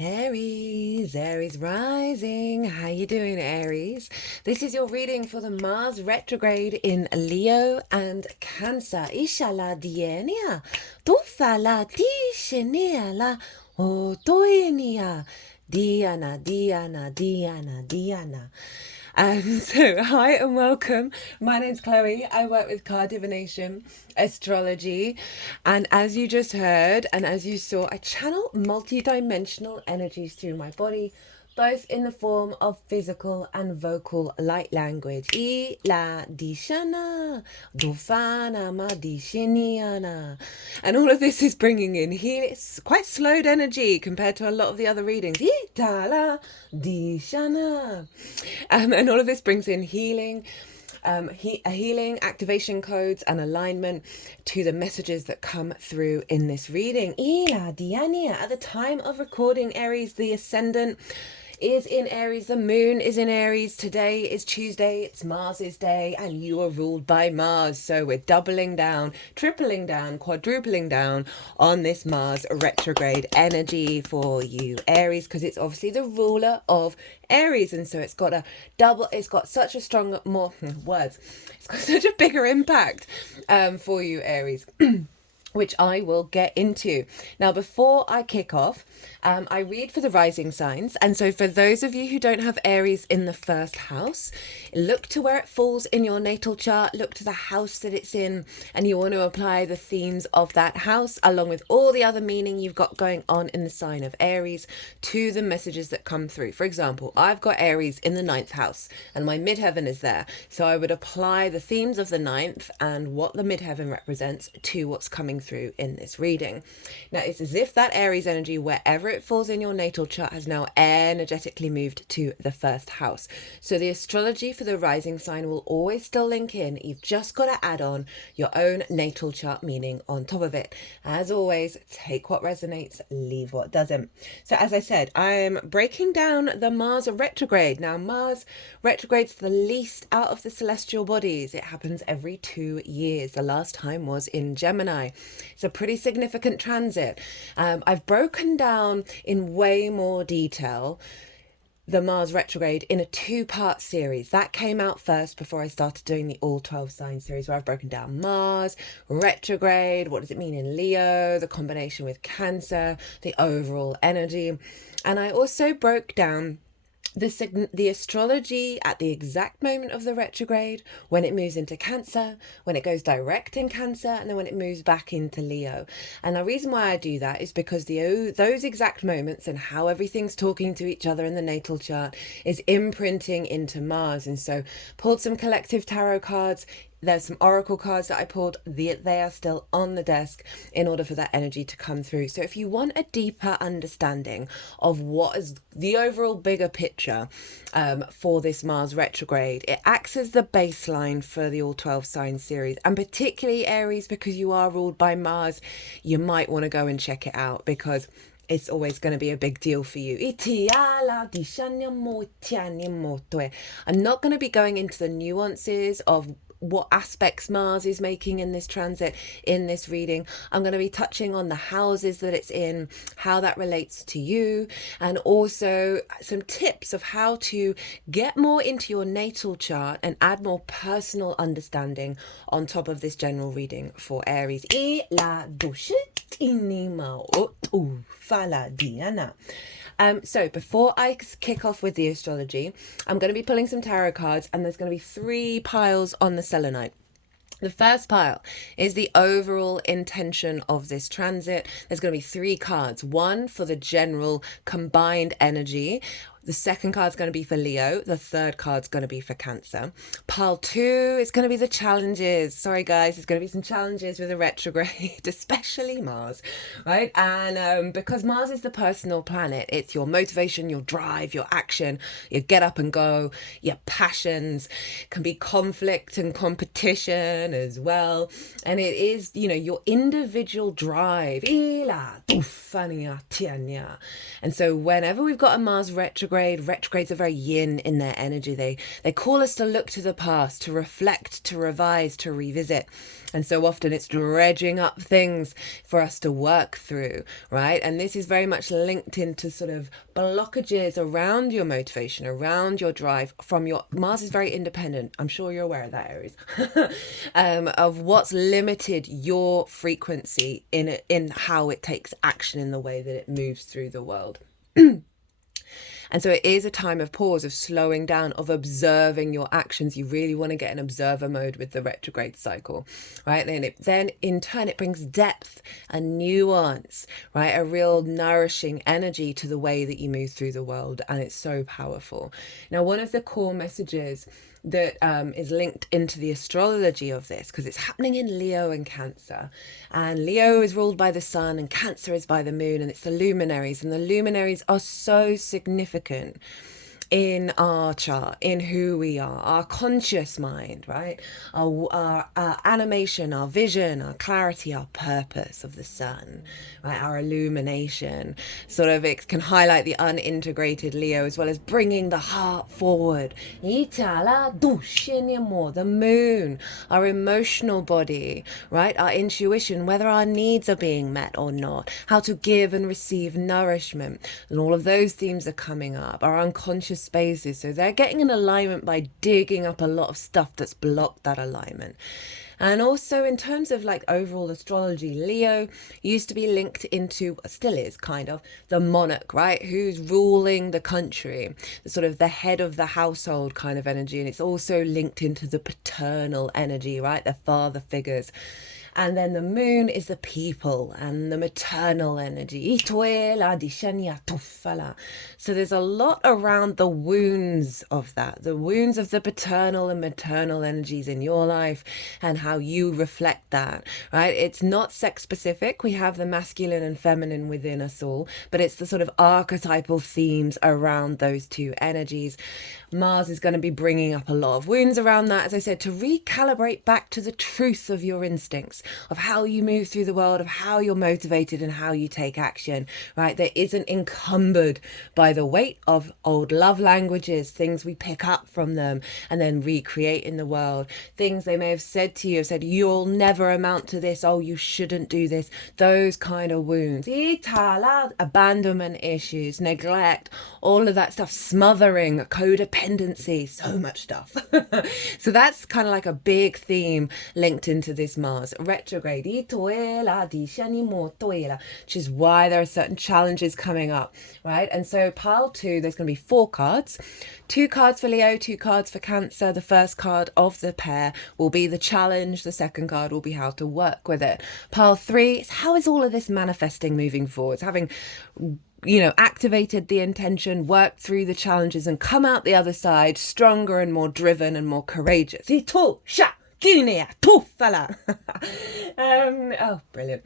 Aries, Aries rising. How you doing, Aries? This is your reading for the Mars retrograde in Leo and Cancer. Ishala dienia, tufala tishenia la otoenia. Diana, Diana, Diana, Diana. So hi and welcome. My name's Chloe. I work with card divination, astrology, and as you just heard and as you saw, I channel multi-dimensional energies through my body, both in the form of physical and vocal light language. I la dishana, dofana ma dishiniana. And all of this is bringing in here. It's quite slowed energy compared to a lot of the other readings. I da la dishana. And all of this brings in healing. Healing, activation codes, and alignment to the messages that come through in this reading. Ila Diania, at the time of recording, Aries, the ascendant is in Aries, the moon is in Aries. Today is Tuesday, it's Mars's day, and you are ruled by Mars. So we're doubling down, tripling down, quadrupling down on this Mars retrograde energy for you, Aries, because it's obviously the ruler of Aries, and so it's got such a strong, it's got such a bigger impact for you, Aries. Which I will get into. Now, before I kick off, I read for the rising signs. And so for those of you who don't have Aries in the first house, look to where it falls in your natal chart, look to the house that it's in, and you want to apply the themes of that house, along with all the other meaning you've got going on in the sign of Aries, to the messages that come through. For example, I've got Aries in the 9th house, and my midheaven is there. So I would apply the themes of the 9th and what the midheaven represents to what's coming through in this reading. Now, it's as if that Aries energy, wherever it falls in your natal chart, has now energetically moved to the 1st house. So the astrology for the rising sign will always still link in. You've just got to add on your own natal chart meaning on top of it. As always, take what resonates, leave what doesn't. So as I said, I'm breaking down the Mars retrograde. Now, Mars retrograde's the least out of the celestial bodies. It happens every 2 years. The last time was in Gemini. It's a pretty significant transit. I've broken down in way more detail the Mars retrograde in a 2-part series. That came out first before I started doing the all 12 sign series, where I've broken down Mars retrograde, what does it mean in Leo, the combination with Cancer, the overall energy. And I also broke down the astrology at the exact moment of the retrograde, when it moves into Cancer, when it goes direct in Cancer, and then when it moves back into Leo. And the reason why I do that is because those exact moments and how everything's talking to each other in the natal chart is imprinting into Mars. And so pulled some collective tarot cards. There's some oracle cards that I pulled. They are still on the desk in order for that energy to come through. So if you want a deeper understanding of what is the overall bigger picture for this Mars retrograde, it acts as the baseline for the all 12 sign series, and particularly Aries, because you are ruled by Mars, you might want to go and check it out, because it's always going to be a big deal for you. I'm not going to be going into the nuances of what aspects Mars is making in this transit in this reading. I'm going to be touching on the houses that it's in, how that relates to you, and also some tips of how to get more into your natal chart and add more personal understanding on top of this general reading for Aries. So before I kick off with the astrology, I'm going to be pulling some tarot cards, and there's going to be 3 piles on the selenite. The first pile is the overall intention of this transit. There's going to be 3 cards. One for the general combined energy. The second card's going to be for Leo. The third card's going to be for Cancer. Pile 2 is going to be the challenges. Sorry, guys, there's going to be some challenges with the retrograde, especially Mars, right? And because Mars is the personal planet, it's your motivation, your drive, your action, your get up and go, your passions. Can be conflict and competition as well. And it is, your individual drive. And so whenever we've got a Mars retrograde, Retrogrades are very yin in their energy. They call us to look to the past, to reflect, to revise, to revisit. And so often it's dredging up things for us to work through, right? And this is very much linked into sort of blockages around your motivation, around your drive from your... Mars is very independent. I'm sure you're aware of that, Aries. Of what's limited your frequency in how it takes action in the way that it moves through the world. And so it is a time of pause, of slowing down, of observing your actions. You really want to get in observer mode with the retrograde cycle, right? Then in turn, it brings depth and nuance, right? A real nourishing energy to the way that you move through the world. And it's so powerful. Now, one of the core messages that is linked into the astrology of this, because it's happening in Leo and Cancer, and Leo is ruled by the sun and Cancer is by the moon, and it's the luminaries, and the luminaries are so significant in our chart, in who we are, our conscious mind, right? Our animation, our vision, our clarity, our purpose of the sun, right? Our illumination. Sort of it can highlight the unintegrated Leo, as well as bringing the heart forward. The moon, our emotional body, right? Our intuition, whether our needs are being met or not, how to give and receive nourishment. And all of those themes are coming up. Our unconscious spaces, so they're getting an alignment by digging up a lot of stuff that's blocked that alignment. And also in terms of like overall astrology, Leo used to be linked into, still is kind of, the monarch, right? Who's ruling the country, the sort of the head of the household kind of energy. And it's also linked into the paternal energy, right? The father figures. And then the moon is the people and the maternal energy. So there's a lot around the wounds of that, the wounds of the paternal and maternal energies in your life and how you reflect that, right? It's not sex specific. We have the masculine and feminine within us all, but it's the sort of archetypal themes around those two energies. Mars is going to be bringing up a lot of wounds around that, as I said, to recalibrate back to the truth of your instincts, of how you move through the world, of how you're motivated and how you take action, right? That isn't encumbered by the weight of old love languages, things we pick up from them and then recreate in the world, things they may have said to you, have said, you'll never amount to this, oh, you shouldn't do this, those kind of wounds, abandonment issues, neglect, all of that stuff, smothering, codependency, so much stuff. So that's kind of like a big theme linked into this Mars retrograde, which is why there are certain challenges coming up, right? And so pile 2, there's going to be 4 cards, 2 cards for Leo, 2 cards for Cancer. The first card of the pair will be the challenge, the second card will be how to work with it. Pile 3 is how is all of this manifesting moving forwards, having activated the intention, worked through the challenges and come out the other side stronger and more driven and more courageous. Oh, brilliant.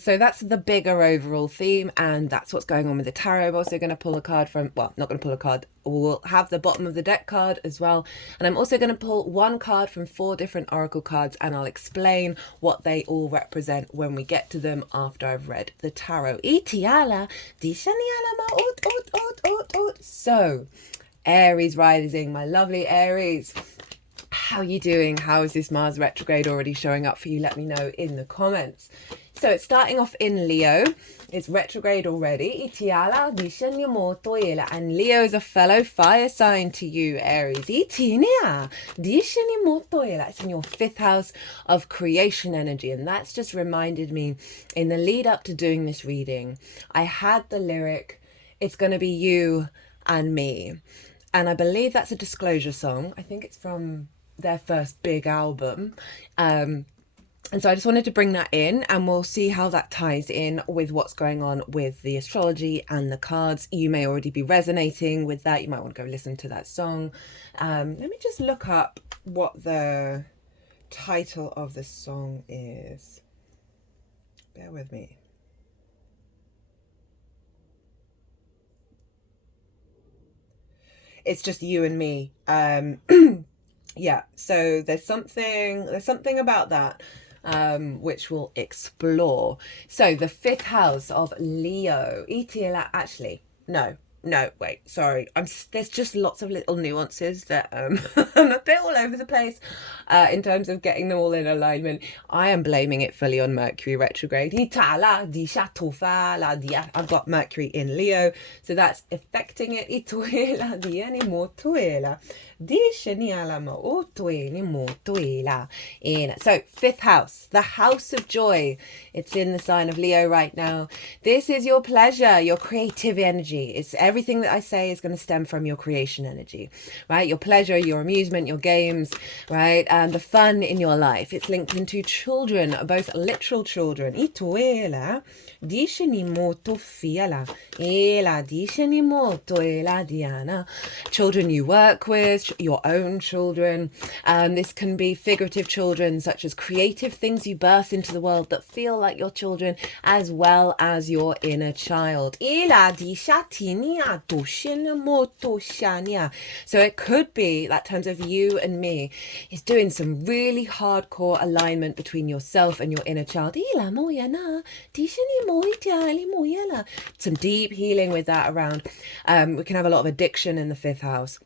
So that's the bigger overall theme, and that's what's going on with the tarot. I'm also going to pull a card from, well, not going to pull a card, we'll have the bottom of the deck card as well, and I'm also going to pull 1 card from 4 different oracle cards, and I'll explain what they all represent when we get to them after I've read the tarot. So Aries rising, my lovely Aries, how are you doing? How is this Mars retrograde already showing up for you? Let me know in the comments. So it's starting off in Leo. It's retrograde already. And Leo is a fellow fire sign to you, Aries. It's in your 5th house of creation energy. And that's just reminded me in the lead up to doing this reading, I had the lyric, it's going to be you and me. And I believe that's a Disclosure song. I think it's from their first big album. And so I just wanted to bring that in, and we'll see how that ties in with what's going on with the astrology and the cards. You may already be resonating with that. You might want to go listen to that song. Let me just look up what the title of the song is. Bear with me. It's just you and me. Yeah, so there's something about that which we'll explore. So the 5th house of Leo. Actually, no, no, wait, sorry. There's just lots of little nuances that I'm a bit all over the place in terms of getting them all in alignment. I am blaming it fully on Mercury retrograde. I've got Mercury in Leo, so that's affecting it. So, fifth house, the house of joy. It's in the sign of Leo right now. This is your pleasure, your creative energy. It's everything that I say is going to stem from your creation energy, right? Your pleasure, your amusement, your games, right? And the fun in your life. It's linked into children, both literal children. Ituela, disheni moto fiala. Ela disheni moto ela diana. Children you work with, your own children. This can be figurative children, such as creative things you birth into the world that feel like your children, as well as your inner child. So it could be that terms of you and me is doing some really hardcore alignment between yourself and your inner child. Some deep healing with that around. We can have a lot of addiction in the fifth house,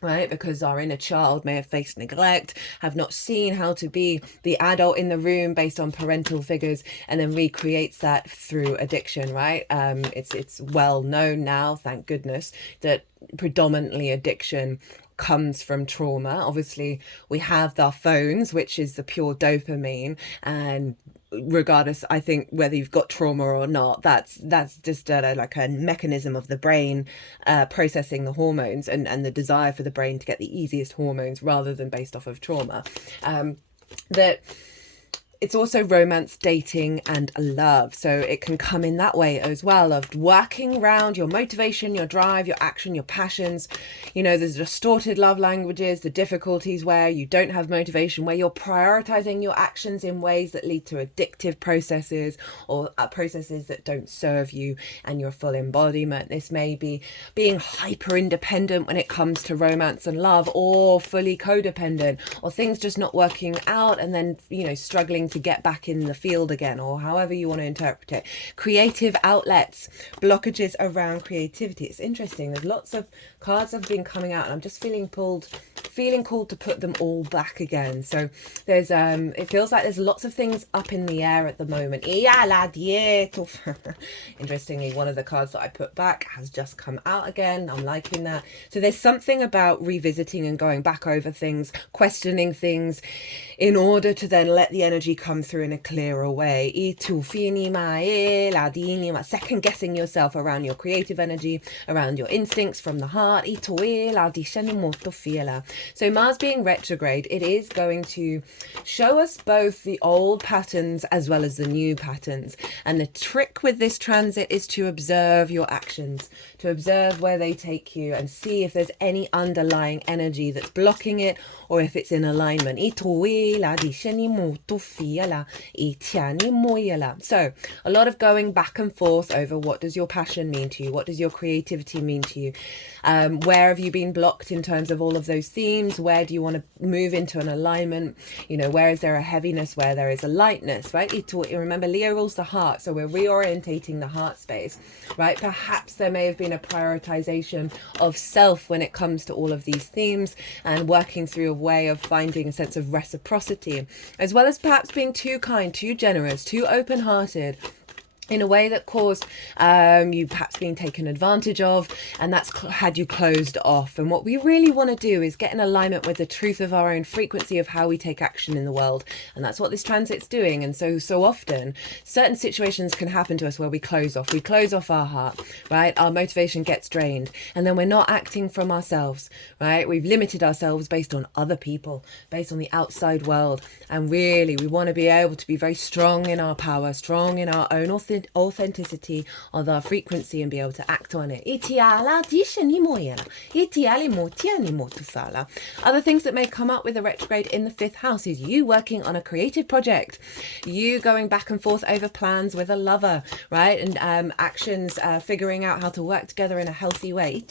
right? Because our inner child may have faced neglect, have not seen how to be the adult in the room based on parental figures, and then recreates that through addiction, right? It's well known now, thank goodness, that predominantly addiction comes from trauma. Obviously, we have our phones, which is the pure dopamine, and regardless, I think whether you've got trauma or not, that's just like a mechanism of the brain processing the hormones and the desire for the brain to get the easiest hormones rather than based off of trauma. That it's also romance, dating, and love. So it can come in that way as well, of working around your motivation, your drive, your action, your passions. You know, there's distorted love languages, the difficulties where you don't have motivation, where you're prioritizing your actions in ways that lead to addictive processes or processes that don't serve you and your full embodiment. This may be being hyper independent when it comes to romance and love, or fully codependent, or things just not working out and then, you know, struggling to get back in the field again, or however you want to interpret it. Creative outlets, blockages around creativity. It's interesting, there's lots of cards have been coming out and I'm just feeling called to put them all back again. So there's it feels like there's lots of things up in the air at the moment. Interestingly, one of the cards that I put back has just come out again. I'm liking that. So there's something about revisiting and going back over things, questioning things, in order to then let the energy come through in a clearer way. Second guessing yourself around your creative energy, around your instincts from the heart. So Mars being retrograde, it is going to show us both the old patterns as well as the new patterns. And the trick with this transit is to observe your actions, to observe where they take you and see if there's any underlying energy that's blocking it or if it's in alignment. So a lot of going back and forth over what does your passion mean to you? What does your creativity mean to you? Where have you been blocked in terms of all of those themes? Where do you want to move into an alignment? You know, where is there a heaviness, where there is a lightness, right? Remember, Leo rules the heart, so we're reorientating the heart space, right? Perhaps there may have been a prioritization of self when it comes to all of these themes, and working through a way of finding a sense of reciprocity, as well as perhaps being too kind, too generous, too open-hearted, in a way that caused you perhaps being taken advantage of, and that's had you closed off. And what we really want to do is get in alignment with the truth of our own frequency of how we take action in the world, and that's what this transit's doing. And so often certain situations can happen to us where we close off our heart, right? Our motivation gets drained, and then we're not acting from ourselves, right? We've limited ourselves based on other people, based on the outside world, and really we want to be able to be very strong in our power, strong in our own authenticity of our frequency, and be able to act on it. Other things that may come up with a retrograde in the fifth house is you working on a creative project, you going back and forth over plans with a lover, right? And actions, figuring out how to work together in a healthy way.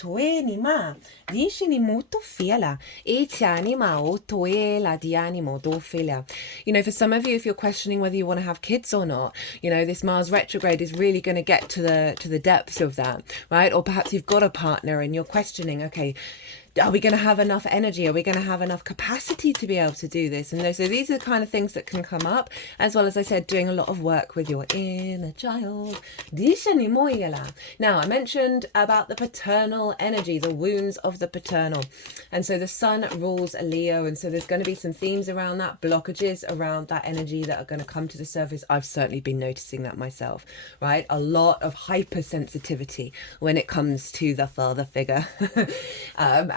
You know, for some of you, if you're questioning whether you want to have kids or not, you know, this Mars retrograde retrograde is really going to get to the depths of that, right? Or perhaps you've got a partner and you're questioning, okay, are we going to have enough energy? Are we going to have enough capacity to be able to do this? And so these are the kind of things that can come up, as well as I said, doing a lot of work with your inner child. Now, I mentioned about the paternal energy, the wounds of the paternal. And so the sun rules a Leo. And so there's going to be some themes around that, blockages around that energy that are going to come to the surface. I've certainly been noticing that myself, right? A lot of hypersensitivity when it comes to the father figure.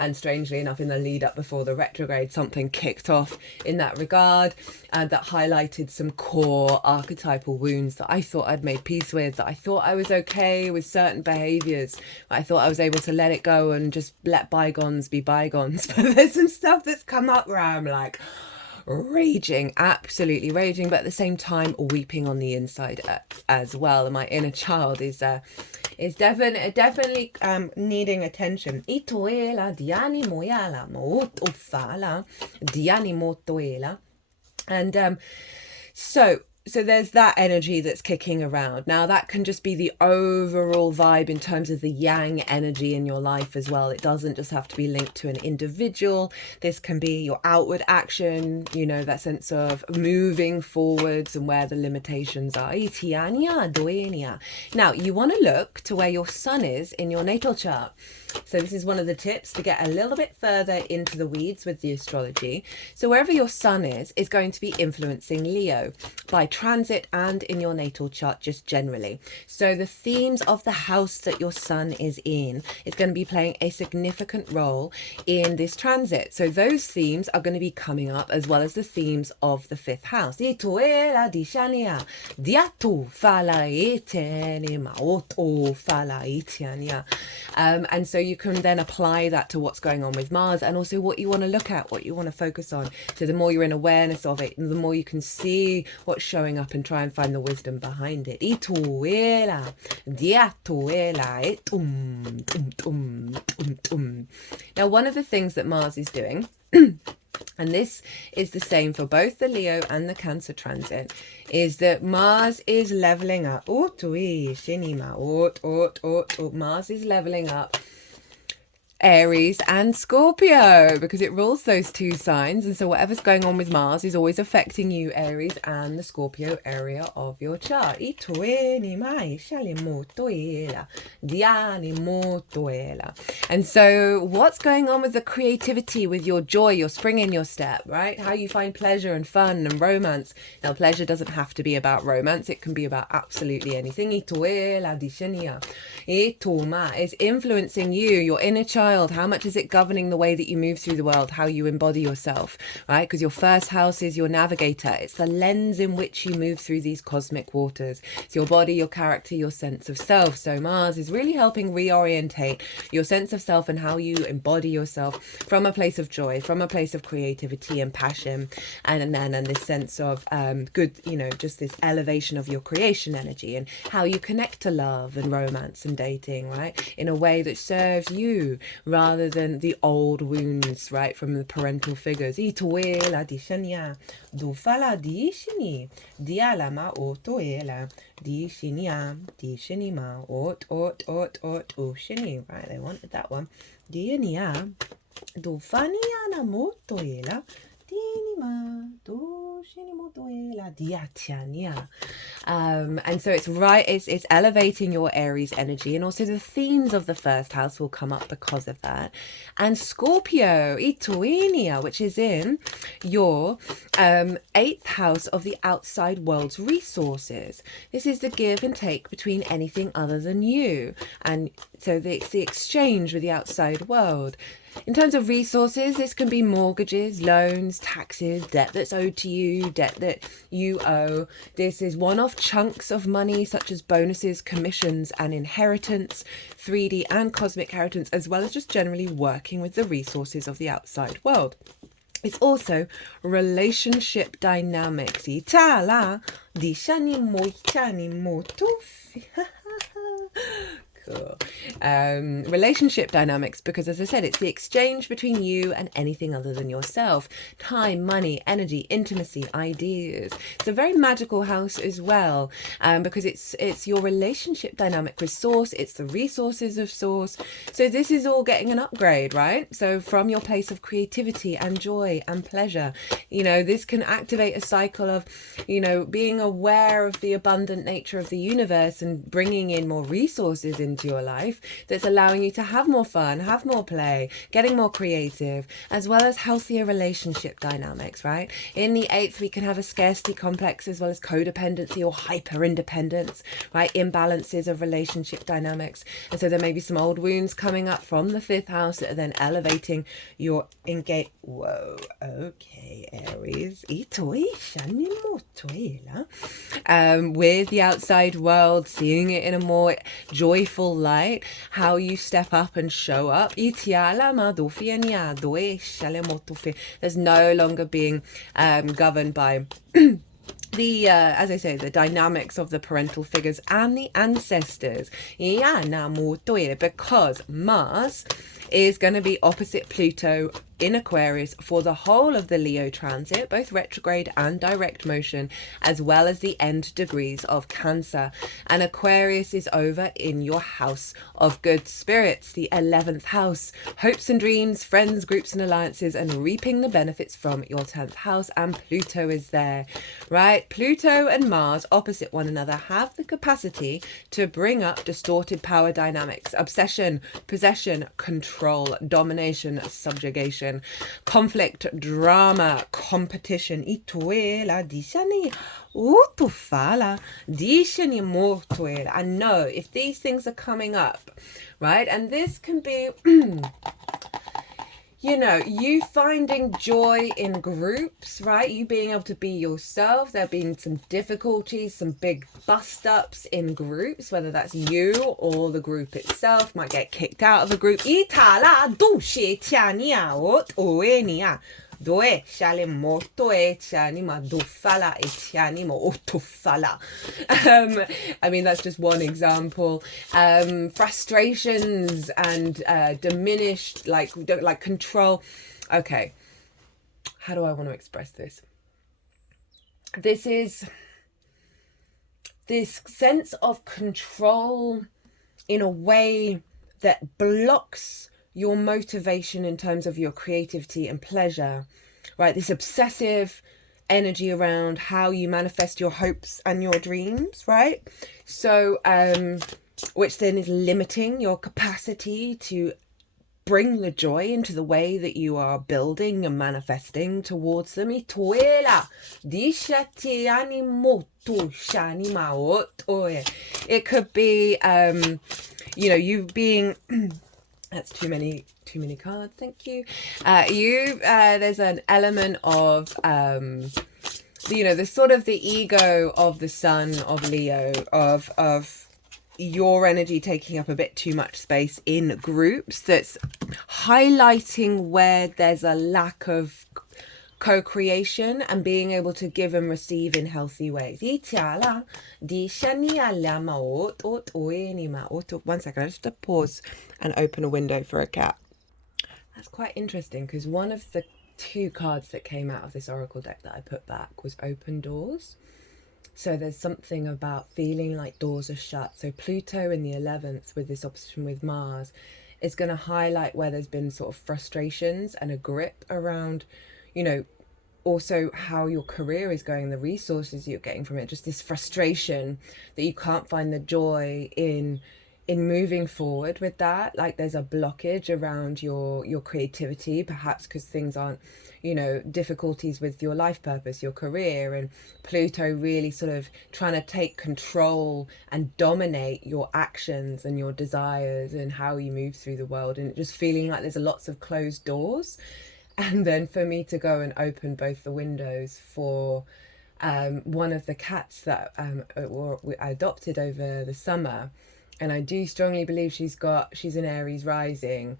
And strangely enough, in the lead up before the retrograde, something kicked off in that regard, and that highlighted some core archetypal wounds that I thought I'd made peace with, that I thought I was okay with certain behaviors. I thought I was able to let it go and just let bygones be bygones. But there's some stuff that's come up where I'm like raging, absolutely raging, but at the same time weeping on the inside as well. And my inner child is definitely needing attention. And so there's that energy that's kicking around. Now that can just be the overall vibe in terms of the yang energy in your life as well. It doesn't just have to be linked to an individual. This can be your outward action, you know, that sense of moving forwards and where the limitations are. Now you want to look to where your sun is in your natal chart. So this is one of the tips to get a little bit further into the weeds with the astrology. So wherever your sun is going to be influencing Leo by transit and in your natal chart just generally. So the themes of the house that your sun is in is going to be playing a significant role in this transit. So those themes are going to be coming up, as well as the themes of the fifth house. And so you can then apply that to what's going on with Mars, and also what you want to look at, what you want to focus on. So the more you're in awareness of it, the more you can see what's showing up and try and find the wisdom behind it. Now, one of the things that Mars is doing, and this is the same for both the Leo and the Cancer transit, is that Mars is leveling up. Mars is leveling up Aries and Scorpio, because it rules those two signs. And so whatever's going on with Mars is always affecting you, Aries, and the Scorpio area of your chart. And so what's going on with the creativity, with your joy, your spring in your step, right? How you find pleasure and fun and romance. Now, pleasure doesn't have to be about romance. It can be about absolutely anything. Is influencing you, your inner child. How much is it governing the way that you move through the world, how you embody yourself, right? Because your first house is your navigator. It's the lens in which you move through these cosmic waters. It's your body, your character, your sense of self. So Mars is really helping reorientate your sense of self and how you embody yourself from a place of joy, from a place of creativity and passion, and this sense of good, you know, just this elevation of your creation energy, and how you connect to love and romance and dating, right, in a way that serves you, rather than the old wounds, right, from the parental figures. Right, they wanted that one. And so it's elevating your Aries energy, and also the themes of the first house will come up because of that. And Scorpio, which is in your 8th house of the outside world's resources. This is the give and take between anything other than you, and so it's the exchange with the outside world. In terms of resources, this can be mortgages, loans, taxes, debt that's owed to you, debt that you owe. This is one-off chunks of money such as bonuses, commissions and inheritance, 3D and cosmic inheritance, as well as just generally working with the resources of the outside world. It's also relationship dynamics. cool. Relationship dynamics, because as I said, it's the exchange between you and anything other than yourself. Time, money, energy, intimacy, ideas. It's a very magical house as well, because it's your relationship dynamic with source. It's the resources of source. So this is all getting an upgrade, right? So from your place of creativity and joy and pleasure, you know, this can activate a cycle of, you know, being aware of the abundant nature of the universe and bringing in more resources into your life that's allowing you to have more fun, have more play, getting more creative, as well as healthier relationship dynamics, right? In the 8th, we can have a scarcity complex as well as codependency or hyper independence, right? Imbalances of relationship dynamics. And so there may be some old wounds coming up from the 5th house that are then elevating your engage. Whoa, okay, Aries. With the outside world, seeing it in a more joyful light, how you step up and show up. There's no longer being governed by the as I say, the dynamics of the parental figures and the ancestors. Because Mars is going to be opposite Pluto in Aquarius for the whole of the Leo transit, both retrograde and direct motion, as well as the end degrees of Cancer. And Aquarius is over in your house of good spirits, the 11th house, hopes and dreams, friends, groups and alliances, and reaping the benefits from your 10th house. And Pluto is there, right? Pluto and Mars opposite one another have the capacity to bring up distorted power dynamics, obsession, possession, control, domination, subjugation, conflict, drama, competition. I know if these things are coming up, right? And this can be you know, you finding joy in groups, right? You being able to be yourself. There being some difficulties, some big bust ups in groups, whether that's you or the group itself might get kicked out of a group. I mean, that's just one example. Frustrations and diminished, like control. Okay, how do I want to express this? This is this sense of control in a way that blocks your motivation in terms of your creativity and pleasure, right? This obsessive energy around how you manifest your hopes and your dreams, right? So, which then is limiting your capacity to bring the joy into the way that you are building and manifesting towards them. It could be, you know, you being... That's too many cards, thank you. There's an element of, you know, the sort of the ego of the sun of Leo, of your energy taking up a bit too much space in groups, that's highlighting where there's a lack of co-creation and being able to give and receive in healthy ways. 1 second, I just have to pause and open a window for a cat. That's quite interesting, because one of the 2 cards that came out of this oracle deck that I put back was open doors. So there's something about feeling like doors are shut. So Pluto in the 11th with this opposition with Mars is going to highlight where there's been sort of frustrations and a grip around, you know, also how your career is going, the resources you're getting from it, just this frustration that you can't find the joy in moving forward with that. Like there's a blockage around your creativity, perhaps because things aren't, you know, difficulties with your life purpose, your career, and Pluto really sort of trying to take control and dominate your actions and your desires and how you move through the world, and just feeling like there's lots of closed doors. And then for me to go and open both the windows for one of the cats that I adopted over the summer, and I do strongly believe she's an Aries rising.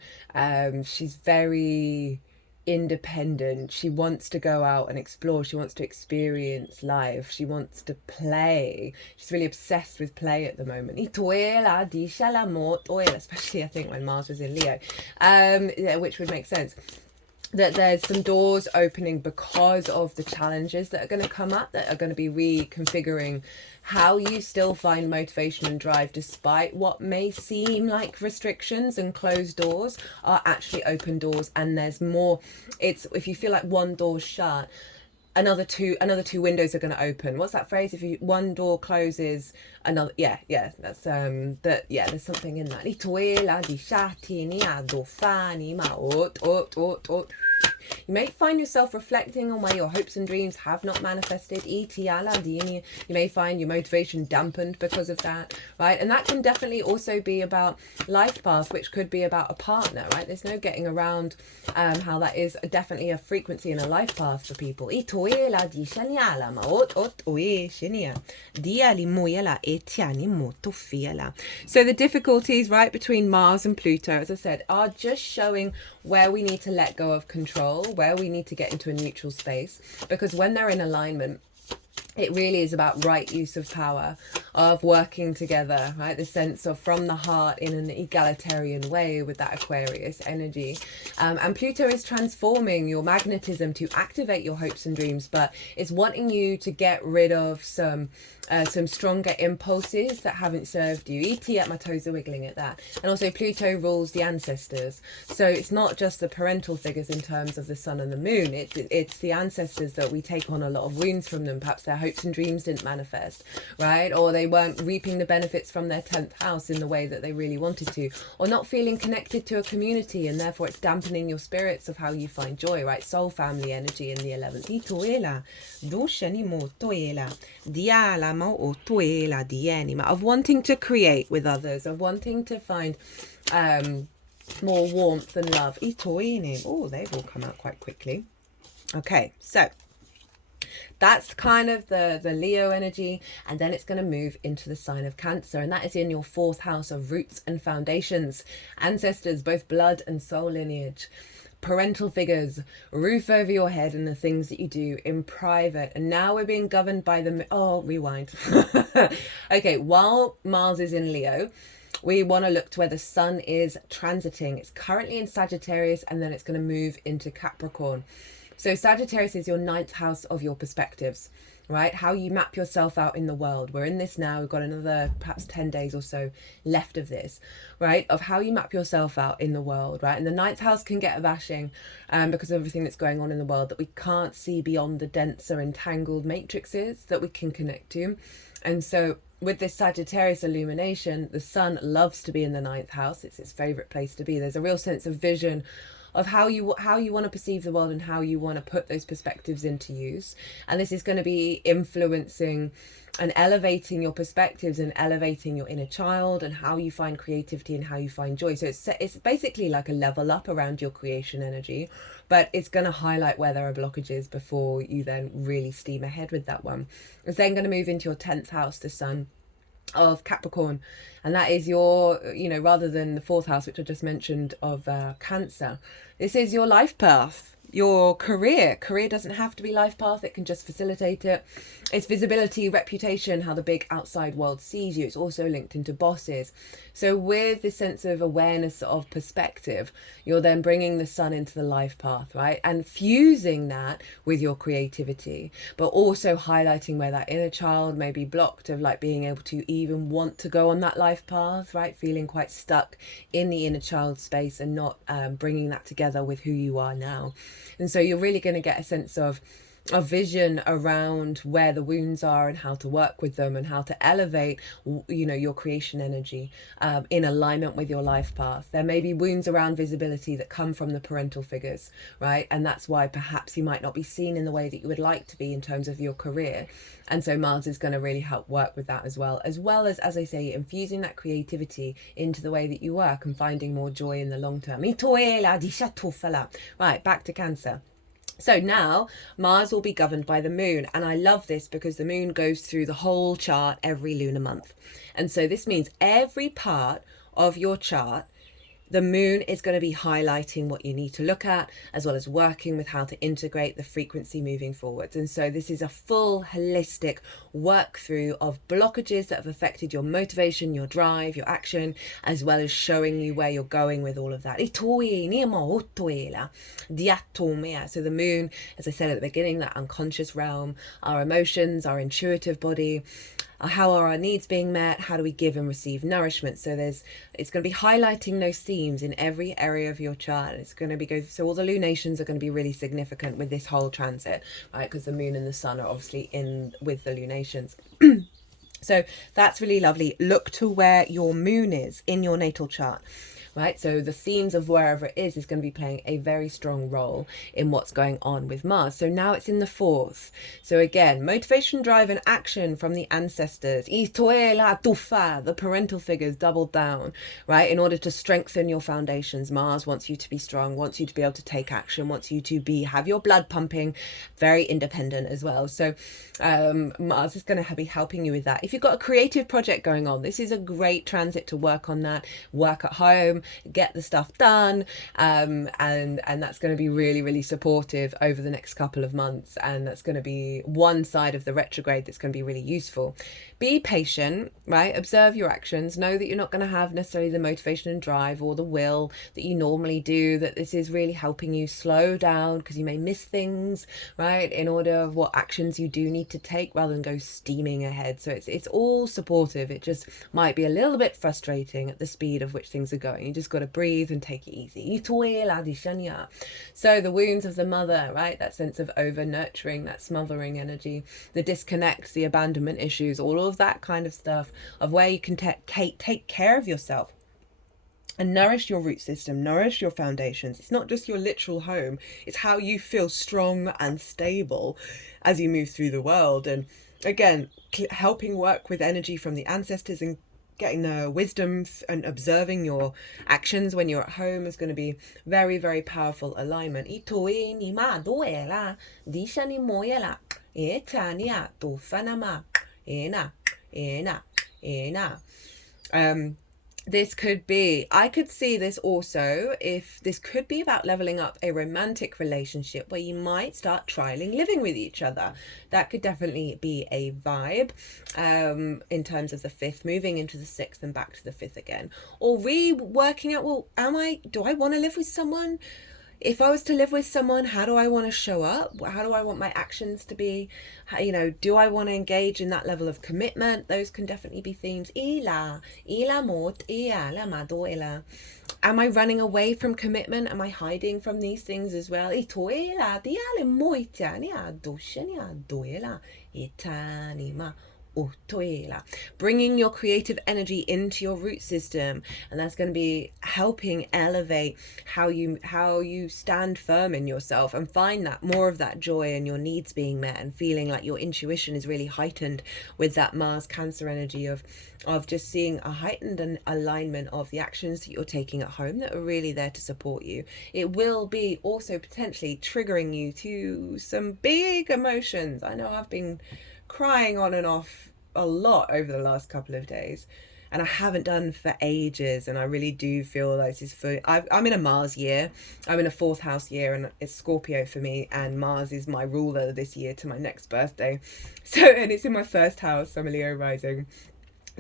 She's very independent. She wants to go out and explore. She wants to experience life. She wants to play. She's really obsessed with play at the moment. Especially I think when Mars was in Leo, which would make sense. That there's some doors opening because of the challenges that are going to come up, that are going to be reconfiguring how you still find motivation and drive despite what may seem like restrictions and closed doors are actually open doors. And there's more. It's if you feel like one door's shut, another two windows are going to open. What's that phrase? If one door closes, another that's there's something in that. You may find yourself reflecting on why your hopes and dreams have not manifested. You may find your motivation dampened because of that, right? And that can definitely also be about life path, which could be about a partner, right? There's no getting around how that is definitely a frequency in a life path for people. So the difficulties, right, between Mars and Pluto, as I said, are just showing where we need to let go of control, where we need to get into a neutral space, because when they're in alignment, it really is about right use of power, of working together, right? The sense of from the heart in an egalitarian way with that Aquarius energy. And Pluto is transforming your magnetism to activate your hopes and dreams, but it's wanting you to get rid of some stronger impulses that haven't served you. E.T. at my toes are wiggling at that. And also Pluto rules the ancestors. So it's not just the parental figures in terms of the sun and the moon. It's the ancestors that we take on a lot of wounds from them. Perhaps their hopes and dreams didn't manifest, right? Or they weren't reaping the benefits from their 10th house in the way that they really wanted to. Or not feeling connected to a community, and therefore it's dampening your spirits of how you find joy, right? Soul family energy in the 11th. Of wanting to create with others, of wanting to find more warmth and love. Oh, they've all come out quite quickly. Okay, so that's kind of the Leo energy, and then it's going to move into the sign of Cancer, and that is in your 4th house of roots and foundations, ancestors, both blood and soul lineage, parental figures, roof over your head, and the things that you do in private. And now we're being governed by the rewind. Okay, while Mars is in Leo, we want to look to where the sun is transiting. It's currently in Sagittarius, and then it's going to move into Capricorn. So Sagittarius is your 9th house of your perspectives, right? How you map yourself out in the world. We're in this now. We've got another perhaps 10 days or so left of this, right? Of how you map yourself out in the world, right? And the 9th house can get a bashing because of everything that's going on in the world, that we can't see beyond the denser entangled matrices that we can connect to. And so with this Sagittarius illumination, the sun loves to be in the 9th house. It's its favorite place to be. There's a real sense of vision of how you want to perceive the world and how you want to put those perspectives into use. And this is going to be influencing and elevating your perspectives and elevating your inner child and how you find creativity and how you find joy. So it's basically like a level up around your creation energy, but it's going to highlight where there are blockages before you then really steam ahead with that one. It's then going to move into your 10th house, the sun of Capricorn, and that is your, rather than the 4th house, which I just mentioned, of Cancer, this is your life path, your career. Career doesn't have to be life path, it can just facilitate it. It's visibility, reputation, how the big outside world sees you. It's also linked into bosses. So with this sense of awareness of perspective, you're then bringing the sun into the life path, right? And fusing that with your creativity, but also highlighting where that inner child may be blocked of like being able to even want to go on that life path, right? Feeling quite stuck in the inner child space and not bringing that together with who you are now. And so you're really going to get a sense of a vision around where the wounds are and how to work with them and how to elevate, your creation energy in alignment with your life path. There may be wounds around visibility that come from the parental figures, right? And that's why perhaps you might not be seen in the way that you would like to be in terms of your career. And so Mars is going to really help work with that as well as I say, infusing that creativity into the way that you work and finding more joy in the long term. Right, back to Cancer. So now Mars will be governed by the moon, and I love this because the moon goes through the whole chart every lunar month. And so this means every part of your chart The moon is going to be highlighting what you need to look at, as well as working with how to integrate the frequency moving forwards. And so this is a full holistic work through of blockages that have affected your motivation, your drive, your action, as well as showing you where you're going with all of that. So the moon, as I said at the beginning, that unconscious realm, our emotions, our intuitive body, how are our needs being met, how do we give and receive nourishment. So it's going to be highlighting those themes in every area of your chart. It's going to be so all the lunations are going to be really significant with this whole transit, right? Because the moon and the sun are obviously in with the lunations. So that's really lovely. Look to where your moon is in your natal chart. Right, so the themes of wherever it is going to be playing a very strong role in what's going on with Mars. So now it's in the 4th. So again, motivation, drive, and action from the ancestors. The parental figures doubled down, right? In order to strengthen your foundations, Mars wants you to be strong, wants you to be able to take action, wants you to have your blood pumping, very independent as well. So Mars is going to be helping you with that. If you've got a creative project going on, this is a great transit to work on that, work at home, get the stuff done, and that's going to be really, really supportive over the next couple of months. And that's going to be one side of the retrograde that's going to be really useful. Be patient, right? Observe your actions. Know that you're not going to have necessarily the motivation and drive or the will that you normally do, that this is really helping you slow down because you may miss things, right, in order of what actions you do need to take rather than go steaming ahead. So it's all supportive. It just might be a little bit frustrating at the speed of which things are going. You just got to breathe and take it easy. So the wounds of the mother, right, that sense of over nurturing, that smothering energy, the disconnects, the abandonment issues, all of that kind of stuff of where you can take care of yourself and nourish your root system, nourish your foundations. It's not just your literal home, it's how you feel strong and stable as you move through the world. And again, helping work with energy from the ancestors and getting the wisdom and observing your actions when you're at home is going to be very, very powerful alignment. This could be, I could see this also, if this could be about leveling up a romantic relationship where you might start trialing living with each other. That could definitely be a vibe in terms of the 5th, moving into the 6th and back to the 5th again. Or working out, well, do I want to live with someone? If I was to live with someone, how do I want to show up? How do I want my actions to be? Do I want to engage in that level of commitment? Those can definitely be themes. Am I running away from commitment? Am I hiding from these things as well? Bringing your creative energy into your root system, and that's going to be helping elevate how you stand firm in yourself and find that more of that joy and your needs being met and feeling like your intuition is really heightened with that Mars Cancer energy of just seeing a heightened alignment of the actions that you're taking at home that are really there to support you. It will be also potentially triggering you to some big emotions. I know I've been crying on and off a lot over the last couple of days, and I haven't done for ages, and I really do feel like this is I'm in a Mars year. I'm in a 4th house year, and it's Scorpio for me, and Mars is my ruler this year to my next birthday. And it's in my 1st house. I'm a Leo rising.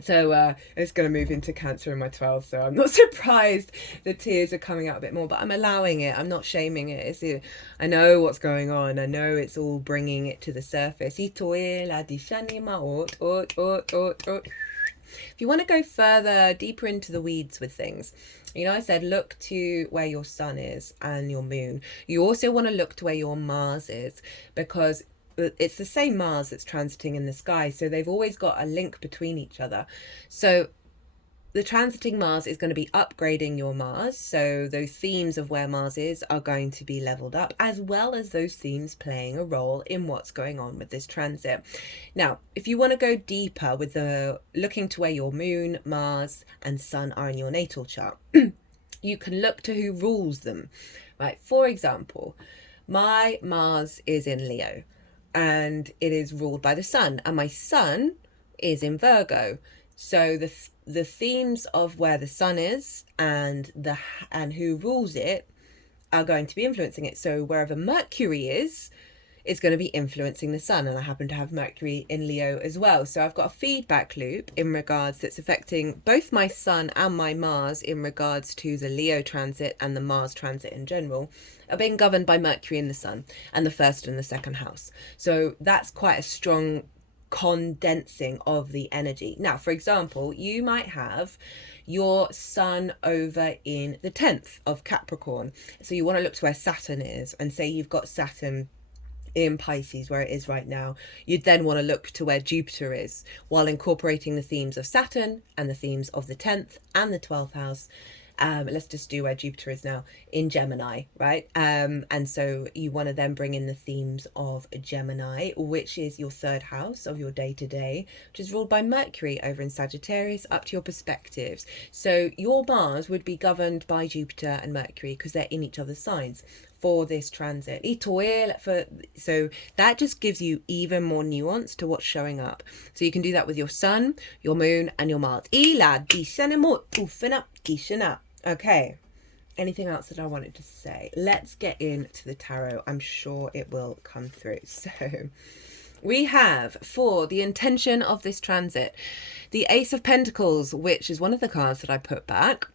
So it's going to move into Cancer in my 12th, so I'm not surprised the tears are coming out a bit more, but I'm allowing it. I'm not shaming it. I know what's going on. I know it's all bringing it to the surface. If you want to go further, deeper into the weeds with things, I said look to where your sun is and your moon. You also want to look to where your Mars is, because it's the same Mars that's transiting in the sky, so they've always got a link between each other. So the transiting Mars is going to be upgrading your Mars, so those themes of where Mars is are going to be leveled up, as well as those themes playing a role in what's going on with this transit. Now, if you want to go deeper with looking to where your moon, Mars and sun are in your natal chart, you can look to who rules them, right? For example, my Mars is in Leo, and it is ruled by the sun, and my sun is in Virgo. So the themes of where the sun is and who rules it are going to be influencing it. So wherever Mercury is going to be influencing the sun, and I happen to have Mercury in Leo as well. So I've got a feedback loop in regards that's affecting both my sun and my Mars in regards to the Leo transit and the Mars transit in general are being governed by Mercury in the sun and the first and the second house. So that's quite a strong condensing of the energy. Now, for example, you might have your sun over in the 10th of Capricorn. So you want to look to where Saturn is, and say you've got Saturn in Pisces where it is right now, you'd then want to look to where Jupiter is, while incorporating the themes of Saturn and the themes of the 10th and the 12th house. Let's just do where Jupiter is now, in Gemini, right? And so you want to then bring in the themes of Gemini, which is your third house of your day-to-day, which is ruled by Mercury over in Sagittarius, up to your perspectives. So your Mars would be governed by Jupiter and Mercury because they're in each other's signs for this transit. So that just gives you even more nuance to what's showing up. So you can do that with your sun, your moon, and your Mars. Okay. Anything else that I wanted to say? Let's get into the tarot. I'm sure it will come through. So we have, for the intention of this transit, the Ace of Pentacles, which is one of the cards that I put back.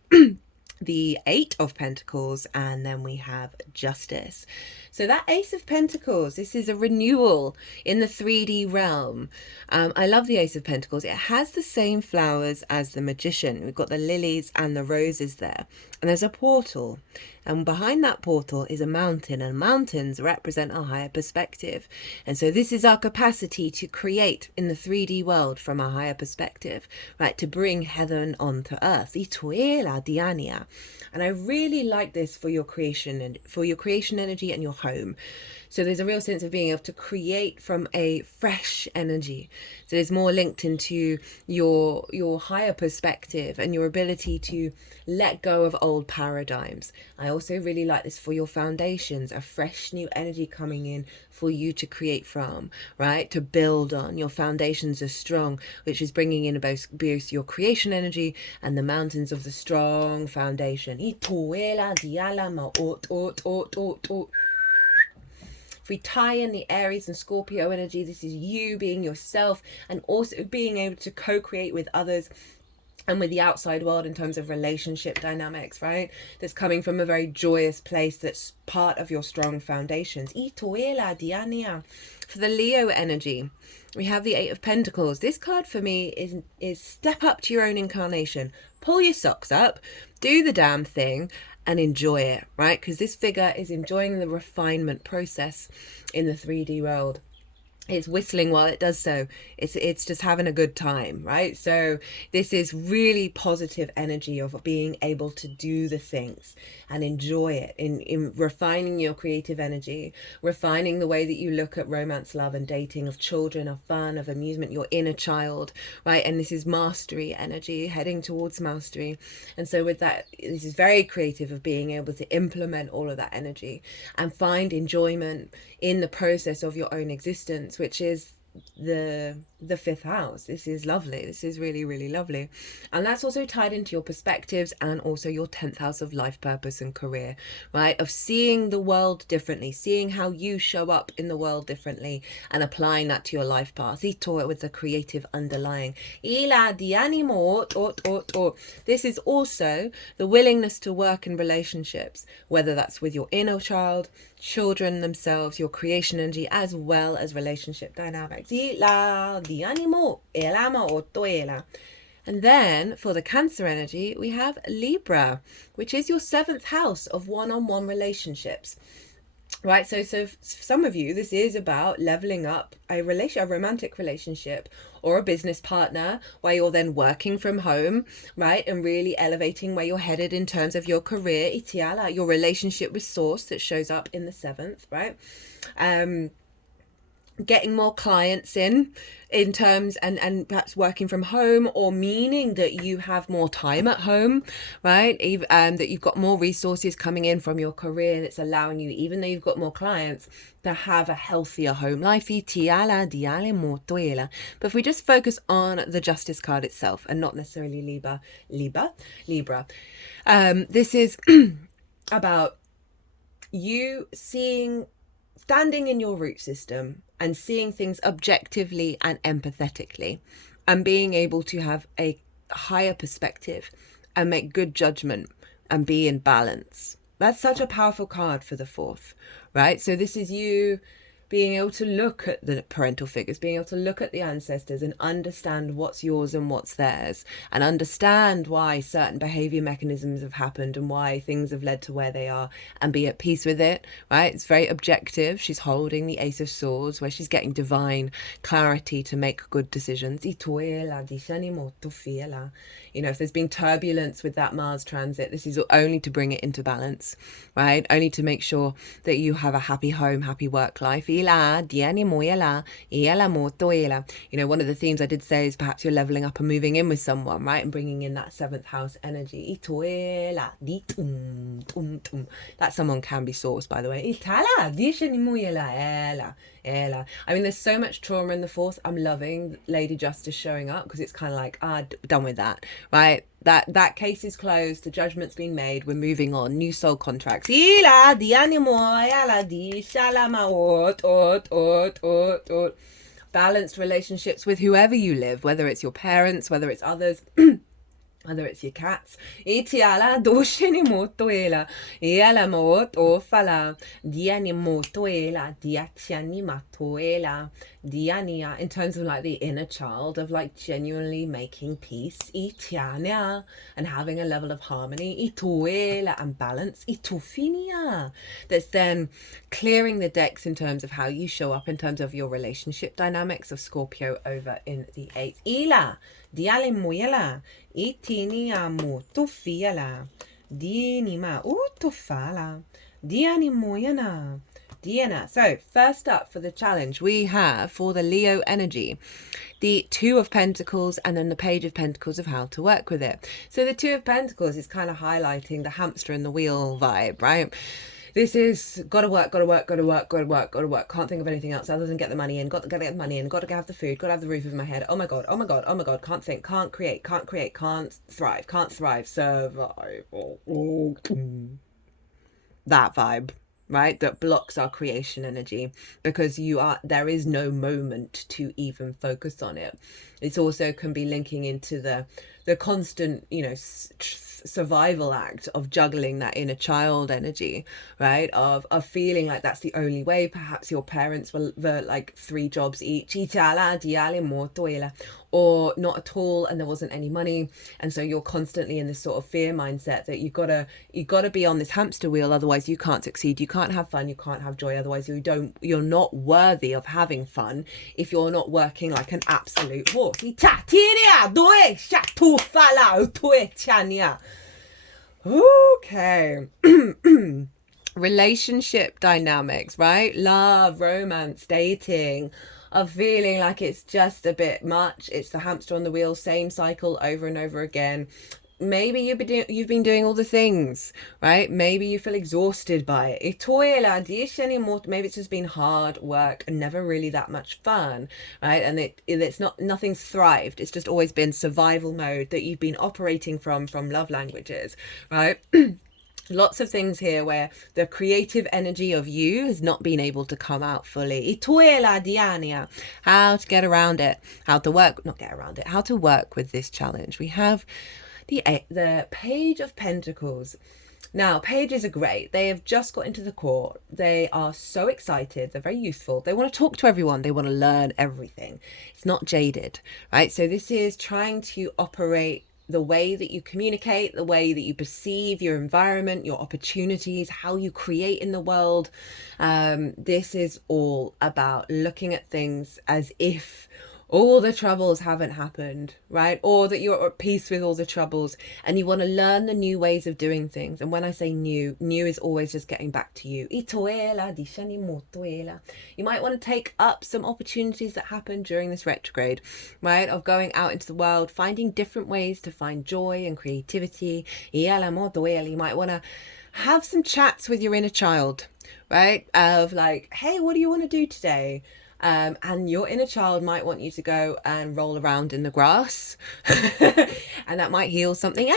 The Eight of Pentacles, and then we have Justice. So that Ace of Pentacles, this is a renewal in the 3D realm. I love the Ace of Pentacles. It has the same flowers as the Magician. We've got the lilies and the roses there. And there's a portal. And behind that portal is a mountain. And mountains represent a higher perspective. And so this is our capacity to create in the 3D world from a higher perspective, right? To bring heaven onto earth. And I really like this for your creation and for your creation energy and your home. So there's a real sense of being able to create from a fresh energy. So there's more linked into your higher perspective and your ability to let go of old paradigms. I also really like this for your foundations, a fresh new energy coming in for you to create from, right? To build on. Your foundations are strong, which is bringing in both your creation energy and the mountains of the strong foundation. If we tie in the Aries and Scorpio energy, this is you being yourself and also being able to co-create with others and with the outside world in terms of relationship dynamics, right? That's coming from a very joyous place that's part of your strong foundations. For the Leo energy, we have the Eight of Pentacles. This card for me is step up to your own incarnation. Pull your socks up, do the damn thing, and enjoy it, right? Because this figure is enjoying the refinement process in the 3D world. It's whistling while it does so. It's just having a good time, right? So this is really positive energy of being able to do the things and enjoy it in refining your creative energy, refining the way that you look at romance, love, and dating, of children, of fun, of amusement, your inner child, right? And this is mastery energy, heading towards mastery. And so with that, this is very creative of being able to implement all of that energy and find enjoyment in the process of your own existence, which is the fifth house. This is lovely. This is really, really lovely. And that's also tied into your perspectives and also your 10th house of life purpose and career, right? Of seeing the world differently, seeing how you show up in the world differently and applying that to your life path. With the creative underlying. This is also the willingness to work in relationships, whether that's with your inner child, children themselves, your creation energy, as well as relationship dynamics. And then for the Cancer energy, we have Libra, which is your 7th house of one-on-one relationships. Right, so for some of you, this is about leveling up a romantic relationship or a business partner where you're then working from home, right, and really elevating where you're headed in terms of your career, your relationship with Source that shows up in the 7th, right? getting more clients in terms and perhaps working from home, or meaning that you have more time at home, right? That you've got more resources coming in from your career that's allowing you, even though you've got more clients, to have a healthier home life. But if we just focus on the Justice card itself and not necessarily Libra, this is about you standing in your root system and seeing things objectively and empathetically, and being able to have a higher perspective and make good judgment and be in balance. That's such a powerful card for the 4th, right? So this is you being able to look at the parental figures, being able to look at the ancestors and understand what's yours and what's theirs, and understand why certain behavior mechanisms have happened and why things have led to where they are, and be at peace with it, right? It's very objective. She's holding the Ace of Swords, where she's getting divine clarity to make good decisions. You know, if there's been turbulence with that Mars transit, this is only to bring it into balance, right? Only to make sure that you have a happy home, happy work life. You know, one of the themes I did say is perhaps you're leveling up and moving in with someone, right? And bringing in that 7th house energy. That someone can be sourced, by the way. I mean, there's so much trauma in the 4th. I'm loving Lady Justice showing up, because it's kind of like, done with that, right? That case is closed. The judgment's been made. We're moving on. New soul contracts. Balanced relationships with whoever you live, whether it's your parents, whether it's others, whether it's your cats. In terms of like the inner child, of like genuinely making peace and having a level of harmony and balance, that's then clearing the decks in terms of how you show up in terms of your relationship dynamics of Scorpio over in the 8th. Diale moyela, itini amu tufiala, dinima utufala, diani moyana, diana. So, first up for the challenge, we have for the Leo energy, the 2 of Pentacles and then the Page of Pentacles of how to work with it. So, the 2 of Pentacles is kind of highlighting the hamster in the wheel vibe, right? This is gotta work. Can't think of anything else other than get the money in. Got to get the money in. Got to have the food. Got to have the roof over my head. Oh my god. Can't think. Can't create. Can't thrive. Survival. That vibe, right? That blocks our creation energy, because there is no moment to even focus on it. It also can be linking into the constant, survival act of juggling that inner child energy, right? Of feeling like that's the only way. Perhaps your parents were like 3 jobs each, or not at all, and there wasn't any money, and so you're constantly in this sort of fear mindset that you gotta be on this hamster wheel, otherwise you can't succeed, you can't have fun, you can't have joy, otherwise you're not worthy of having fun if you're not working like an absolute horse. Okay. Relationship dynamics, right? Love, romance, dating, of feeling like it's just a bit much. It's the hamster on the wheel, same cycle over and over again. Maybe you've been doing all the things, right? Maybe you feel exhausted by it. Maybe it's just been hard work and never really that much fun, right? And it's nothing's thrived. It's just always been survival mode that you've been operating from love languages, right? Lots of things here where the creative energy of you has not been able to come out fully. How to get around it, how to work with this challenge. We have the Page of Pentacles. Now, pages are great. They have just got into the court. They are so excited. They're very youthful. They want to talk to everyone. They want to learn everything. It's not jaded, right? So this is trying to operate the way that you communicate, the way that you perceive your environment, your opportunities, how you create in the world. This is all about looking at things as if all the troubles haven't happened, right? Or that you're at peace with all the troubles and you want to learn the new ways of doing things. And when I say new is always just getting back to you. You might want to take up some opportunities that happen during this retrograde, right? Of going out into the world, finding different ways to find joy and creativity. You might want to have some chats with your inner child, right? Of like, hey, what do you want to do today? And your inner child might want you to go and roll around in the grass and that might heal something.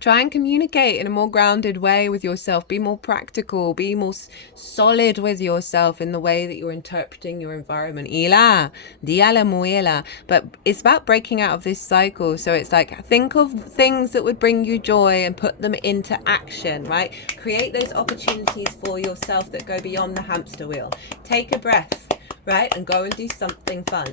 Try and communicate in a more grounded way with yourself. Be more practical. Be more solid with yourself in the way that you're interpreting your environment. But it's about breaking out of this cycle. So it's like, think of things that would bring you joy and put them into action, right? Create those opportunities for yourself that go beyond the hamster wheel. Take a breath, right? And go and do something fun.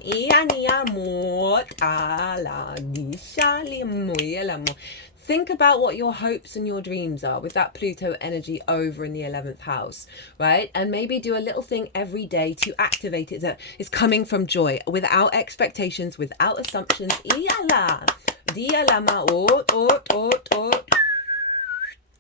Think about what your hopes and your dreams are with that Pluto energy over in the 11th house, right? And maybe do a little thing every day to activate it that is coming from joy, without expectations, without assumptions.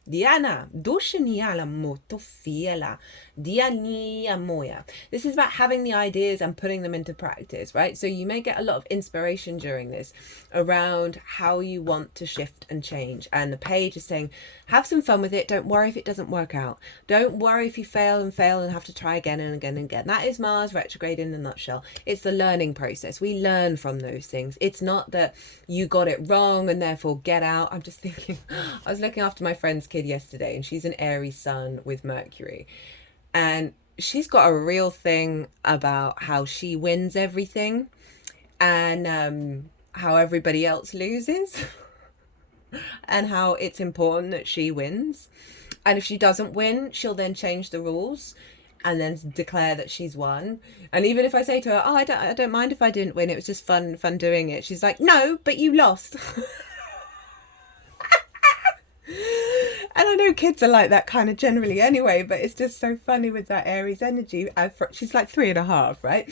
Diana, dushaniala motofiela, diania moya. This is about having the ideas and putting them into practice, right? So you may get a lot of inspiration during this around how you want to shift and change. And the page is saying, have some fun with it. Don't worry if it doesn't work out. Don't worry if you fail and have to try again and again and again. That is Mars retrograde in a nutshell. It's the learning process. We learn from those things. It's not that you got it wrong and therefore get out. I'm just thinking, I was looking after my friend's kid yesterday and she's an Aries sun with Mercury, and she's got a real thing about how she wins everything and how everybody else loses and how it's important that she wins, and if she doesn't win she'll then change the rules and then declare that she's won. And even if I say to her, oh, I don't mind if I didn't win, it was just fun doing it, she's like, no, but you lost. And I know kids are like that kind of generally anyway, but it's just so funny with that Aries energy. She's like 3.5, right?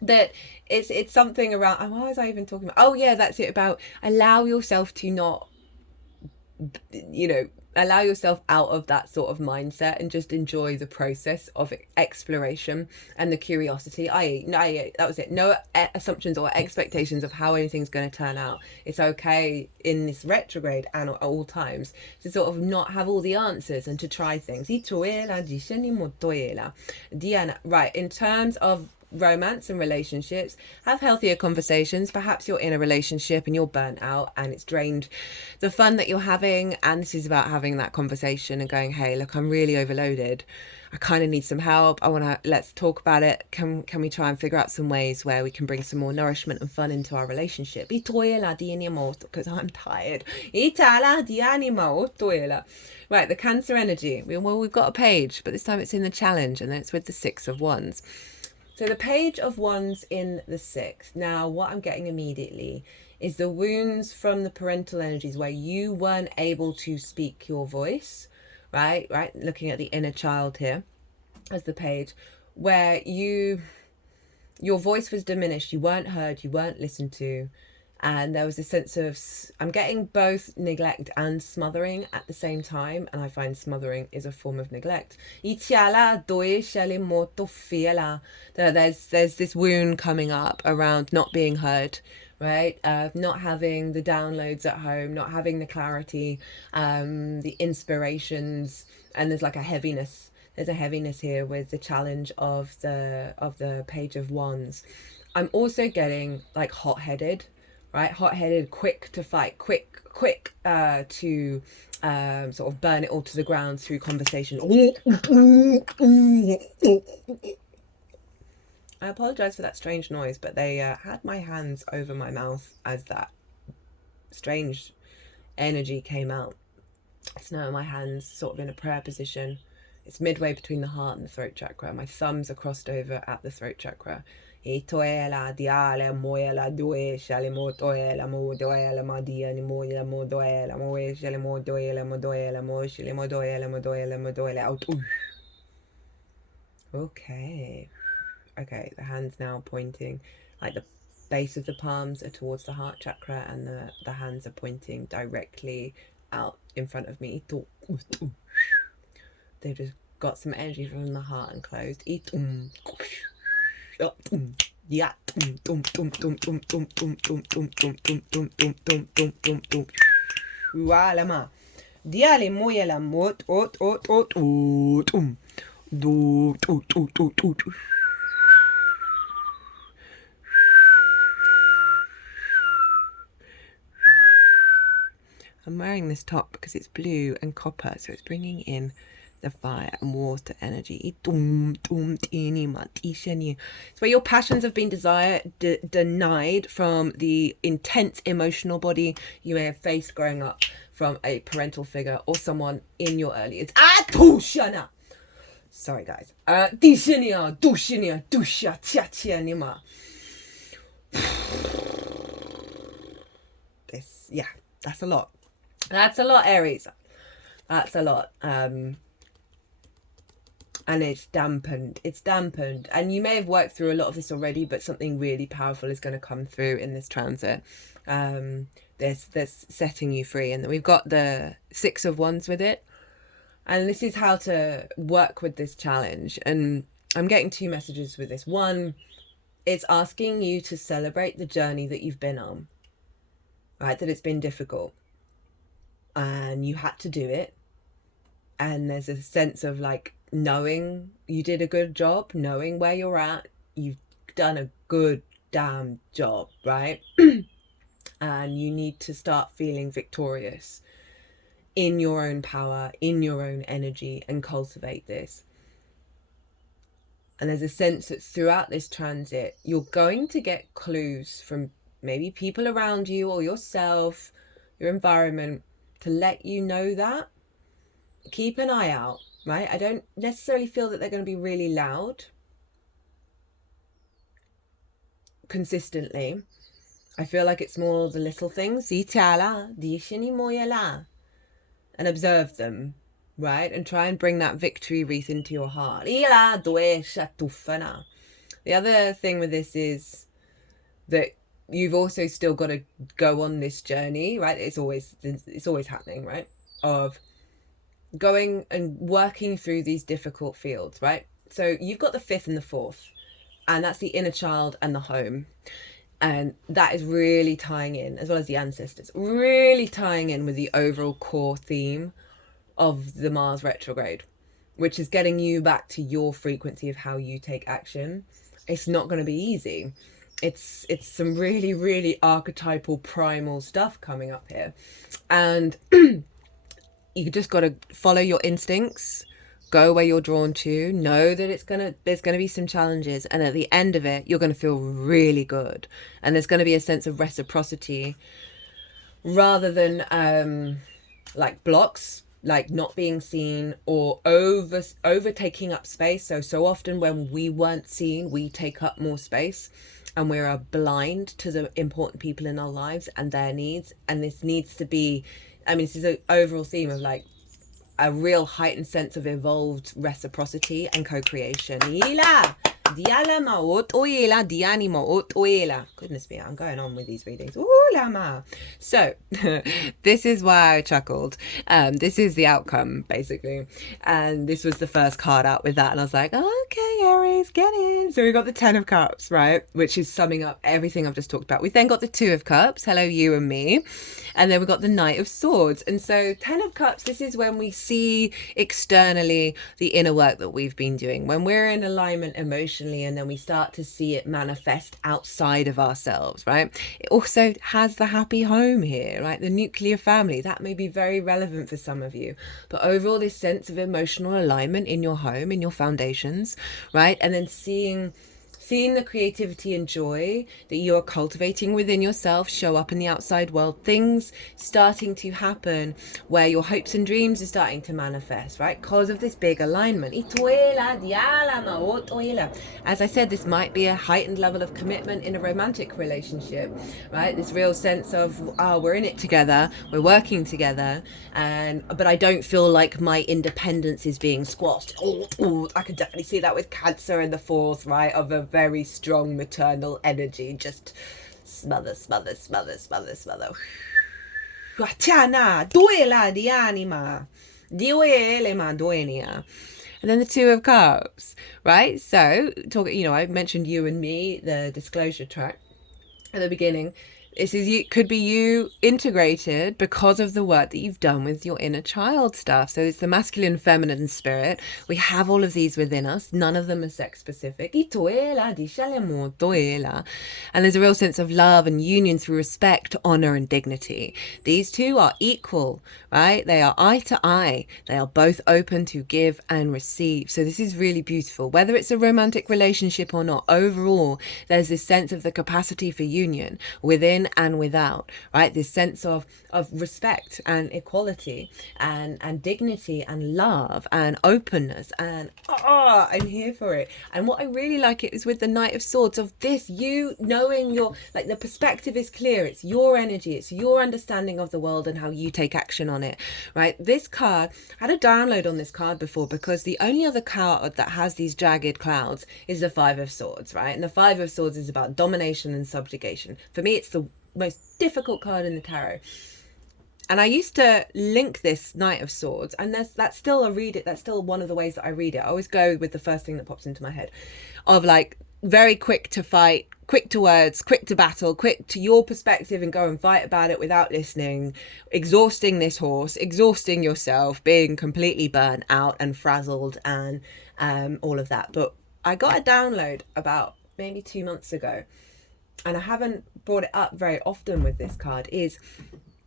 That it's something around, what was I even talking about? Oh yeah, that's it, about allow yourself to not, allow yourself out of that sort of mindset and just enjoy the process of exploration and the curiosity. That was it. No assumptions or expectations of how anything's going to turn out. It's okay in this retrograde and at all times to sort of not have all the answers and to try things. Diana, right, in terms of romance and relationships, have healthier conversations. Perhaps you're in a relationship and you're burnt out and it's drained the fun that you're having, and this is about having that conversation and going, hey, look, I'm really overloaded, I kind of need some help, let's talk about it. Can we try and figure out some ways where we can bring some more nourishment and fun into our relationship? Because I'm tired. Right, the Cancer energy. We've got a page, but this time it's in the challenge, and then it's with the 6 of Wands. So the Page of Wands in the 6th. Now, what I'm getting immediately is the wounds from the parental energies where you weren't able to speak your voice, right? Looking at the inner child here as the page, where your voice was diminished, you weren't heard, you weren't listened to. And there was a sense of, I'm getting both neglect and smothering at the same time. And I find smothering is a form of neglect. There's this wound coming up around not being heard, right? Not having the downloads at home, not having the clarity, the inspirations. And there's like a heaviness. There's a heaviness here with the challenge of the Page of Wands. I'm also getting like hot-headed. Right, hot-headed, quick to fight, quick to sort of burn it all to the ground through conversation. I apologise for that strange noise, but they had my hands over my mouth as that strange energy came out. So now my hands sort of in a prayer position, It's midway between the heart and the throat chakra. My thumbs are crossed over at the throat chakra. Itoela diale moela due shale motoela modoela madia ni moela modoela moe shale modoela modoela mo shale modoela modoela modoela out. Okay. Okay, the hands now pointing, like the base of the palms are towards the heart chakra, and the hands are pointing directly out in front of me. They've just got some energy from the heart and closed. I'm wearing this top because it's blue and copper, so it's bringing in the fire and water energy. It's where your passions have been denied from the intense emotional body you may have faced growing up from a parental figure or someone in your early years. Sorry, guys. This, yeah, that's a lot. That's a lot, Aries. That's a lot. And it's dampened. It's dampened. And you may have worked through a lot of this already, but something really powerful is going to come through in this transit. There's setting you free. And we've got the 6 of Wands with it. And this is how to work with this challenge. And I'm getting 2 messages with this. One, it's asking you to celebrate the journey that you've been on. Right? That it's been difficult. And you had to do it. And there's a sense of like knowing you did a good job, knowing where you're at. You've done a good damn job, right? And you need to start feeling victorious in your own power, in your own energy, and cultivate this. And there's a sense that throughout this transit, you're going to get clues from maybe people around you or yourself, your environment, to let you know that. Keep an eye out, right? I don't necessarily feel that they're going to be really loud consistently. I feel like it's more the little things. And observe them, right? And try and bring that victory wreath into your heart. The other thing with this is that you've also still got to go on this journey, right? It's always happening, right? Of going and working through these difficult fields, right? So you've got the 5th and the 4th, and that's the inner child and the home. And that is really tying in, as well as the ancestors, really tying in with the overall core theme of the Mars retrograde, which is getting you back to your frequency of how you take action. It's not going to be easy. It's some really, really archetypal primal stuff coming up here. And you just got to follow your instincts, go where you're drawn to, know that there's gonna be some challenges, and at the end of it, you're gonna feel really good. And there's gonna be a sense of reciprocity rather than like blocks, like not being seen or over taking up space. So often when we weren't seen, we take up more space, and we're blind to the important people in our lives and their needs. And this needs to be, I mean, this is an overall theme of like a real heightened sense of evolved reciprocity and co-creation. Goodness me, I'm going on with these readings. So this is why I chuckled. This is the outcome, basically. And this was the first card out with that. And I was like, oh, okay, Aries, get in. So we got the 10 of Cups, right? Which is summing up everything I've just talked about. We then got the 2 of Cups. Hello, you and me. And then we got the Knight of Swords. And so 10 of Cups, this is when we see externally the inner work that we've been doing. When we're in alignment emotionally, and then we start to see it manifest outside of ourselves, right? It also has the happy home here, right? The nuclear family. That may be very relevant for some of you. But overall, this sense of emotional alignment in your home, in your foundations, right? And then seeing seeing the creativity and joy that you are cultivating within yourself show up in the outside world, things starting to happen where your hopes and dreams are starting to manifest, right? Because of this big alignment. As I said, this might be a heightened level of commitment in a romantic relationship, right? This real sense of, oh, we're in it together, we're working together, but I don't feel like my independence is being squashed. I could definitely see that with Cancer in the fourth, right? Of a very strong maternal energy, just smother. Guatiana, duela di anima, diuele ma duenia. And then the Two of Cups, right? So, I mentioned you and me, the disclosure track at the beginning. This is you, could be you integrated because of the work that you've done with your inner child stuff. So it's the masculine, feminine spirit. We have all of these within us. None of them are sex specific. And there's a real sense of love and union through respect, honor, and dignity. These two are equal, right? They are eye to eye. They are both open to give and receive. So this is really beautiful. Whether it's a romantic relationship or not, overall, there's this sense of the capacity for union within and without, right? This sense of respect and equality and dignity and love and openness, and I'm here for it. And what I really like it is with the Knight of Swords, of this, you knowing your, like, the perspective is clear. It's your energy, it's your understanding of the world and how you take action on it, right? This card, I had a download on this card before, because the only other card that has these jagged clouds is the Five of Swords, right? And the Five of Swords is about domination and subjugation. For me, it's the most difficult card in the tarot. And I used to link this Knight of Swords, and that's still one of the ways that I read it. I always go with the first thing that pops into my head, of like, very quick to fight, quick to words, quick to battle, quick to your perspective and go and fight about it without listening, exhausting this horse, exhausting yourself, being completely burnt out and frazzled and all of that. But I got a download about maybe 2 months ago, and I haven't brought it up very often with this card, is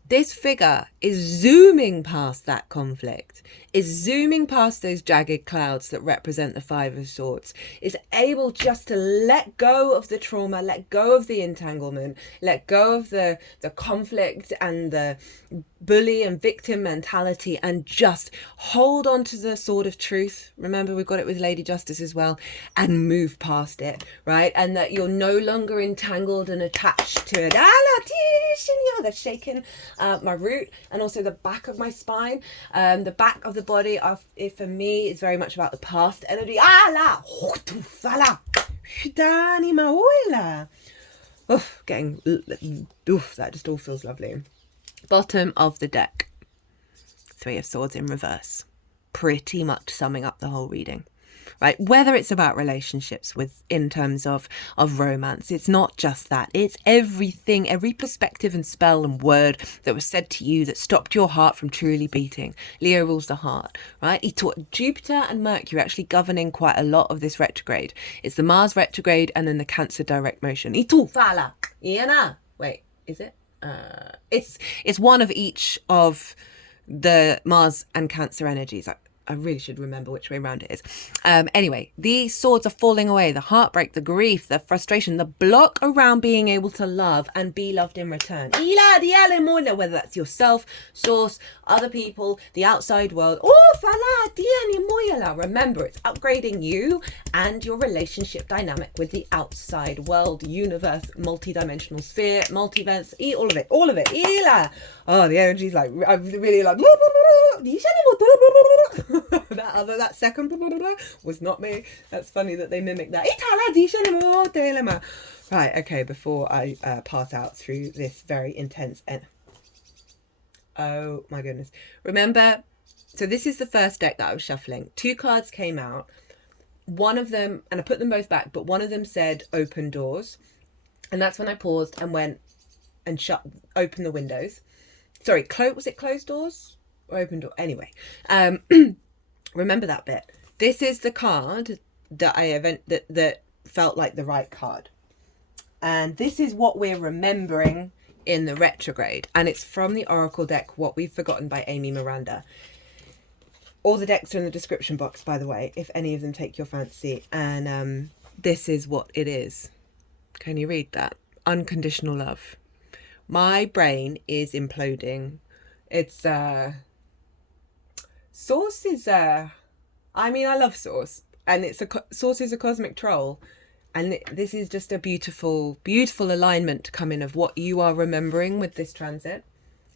this figure is zooming past that conflict, is zooming past those jagged clouds that represent the Five of Swords, is able just to let go of the trauma, let go of the entanglement, let go of the conflict and the bully and victim mentality, and just hold on to the sword of truth. Remember, we've got it with Lady Justice as well, and move past it, right? And that you're no longer entangled and attached to it. That's shaking my root, and also the back of my spine, the back of the body. For me, is very much about the past energy. That just all feels lovely. Bottom of the deck, Three of Swords in reverse, pretty much summing up the whole reading, right? Whether it's about relationships in terms of romance, it's not just that, it's everything, every perspective and spell and word that was said to you that stopped your heart from truly beating. Leo rules the heart, right? He taught Jupiter and Mercury actually governing quite a lot of this retrograde. It's the Mars retrograde and then the Cancer direct motion. Wait, is it? It's one of each of the Mars and Cancer energies. I really should remember which way around it is. Anyway, these swords are falling away. The heartbreak, the grief, the frustration, the block around being able to love and be loved in return. Whether that's yourself, source, other people, the outside world. Remember, it's upgrading you and your relationship dynamic with the outside world, universe, multi-dimensional sphere, multiverse, all of it. Oh, the energy's like, I'm really like, that second was not me. That's funny that they mimic that. Right, okay, before I pass out through this very intense oh my goodness. Remember, so this is the first deck that I was shuffling. 2 cards came out. One of them, and I put them both back, but one of them said open doors. And that's when I paused and went and opened the windows. Sorry, was it closed doors or open door? Anyway, remember that bit. This is the card that that felt like the right card. And this is what we're remembering in the retrograde. And it's from the Oracle deck, What We've Forgotten by Amy Miranda. All the decks are in the description box, by the way, if any of them take your fancy. And this is what it is. Can you read that? Unconditional love. My brain is imploding. It's Source is I love Source, and Source is a cosmic troll, and this is just a beautiful alignment to come in of what you are remembering with this transit.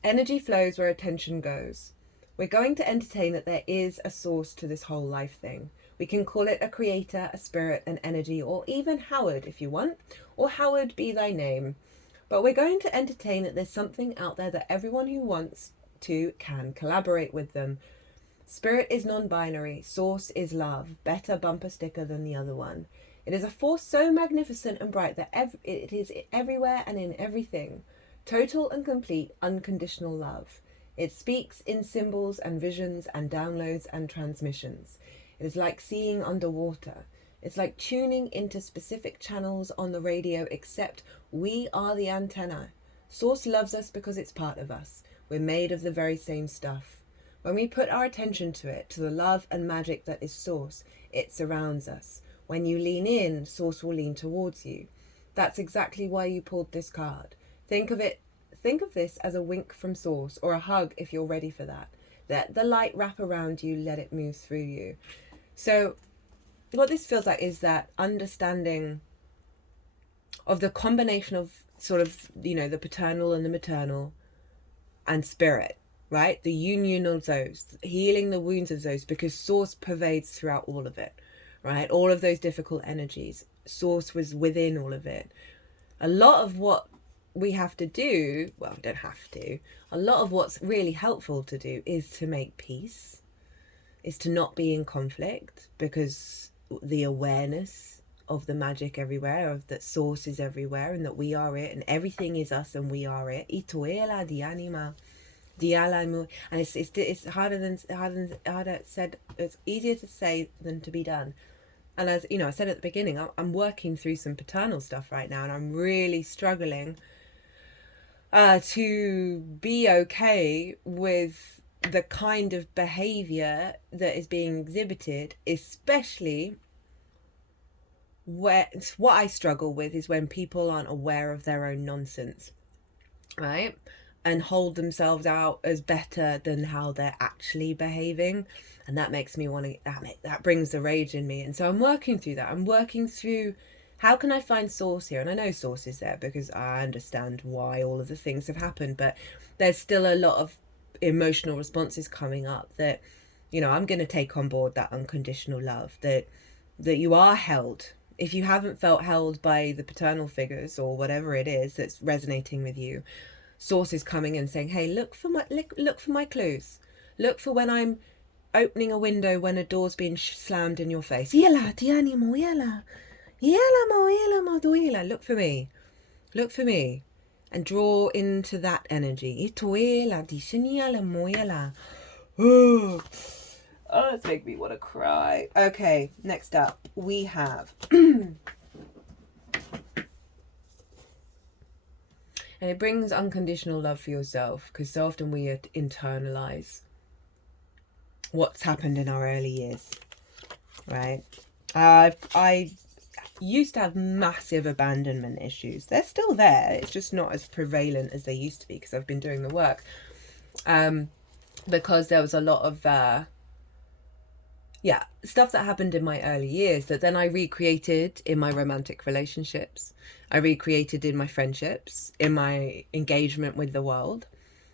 Energy flows where attention goes. We're going to entertain that there is a source to this whole life thing. We can call it a creator, a spirit, an energy, or even Howard if you want, or Howard be thy name. But we're going to entertain that there's something out there that everyone who wants to can collaborate with them. Spirit is non-binary. Source is love. Better bumper sticker than the other one. It is a force so magnificent and bright that it is everywhere and in everything. Total and complete unconditional love. It speaks in symbols and visions and downloads and transmissions. It is like seeing underwater. It's like tuning into specific channels on the radio, except we are the antenna. Source loves us because it's part of us. We're made of the very same stuff. When we put our attention to it, to the love and magic that is Source, it surrounds us. When you lean in, Source will lean towards you. That's exactly why you pulled this card. Think of this as a wink from Source, or a hug if you're ready for that. Let the light wrap around you, let it move through you. So what this feels like is that understanding of the combination of sort of, the paternal and the maternal and spirit, right? The union of those, healing the wounds of those, because Source pervades throughout all of it, right? All of those difficult energies. Source was within all of it. A lot of what we have to do, well, we don't have to, a lot of what's really helpful to do is to make peace, is to not be in conflict, because the awareness of the magic everywhere, of that Source is everywhere and that we are it and everything is us and we are it. Itoela di anima, di alamu, and it's harder said. It's easier to say than to be done. And as I said at the beginning, I'm working through some paternal stuff right now, and I'm really struggling to be okay with the kind of behavior that is being exhibited, especially what I struggle with is when people aren't aware of their own nonsense, right? And hold themselves out as better than how they're actually behaving. And that makes me want to, that brings the rage in me. And so I'm working through that. I'm working through, how can I find Source here? And I know Source is there because I understand why all of the things have happened, but there's still a lot of emotional responses coming up that, I'm going to take on board that unconditional love, that you are held. If you haven't felt held by the paternal figures or whatever it is that's resonating with you, Source is coming and saying, hey, look for my clues. Look for when I'm opening a window, when a door's being slammed in your face. Look for me. Look for me. And draw into that energy. Oh, it's making me want to cry. Okay, next up we have and it brings unconditional love for yourself, because so often we internalize what's happened in our early years, right? I used to have massive abandonment issues. They're still there. It's just not as prevalent as they used to be, because I've been doing the work. Because there was a lot of stuff that happened in my early years that then I recreated in my romantic relationships. I recreated in my friendships, in my engagement with the world.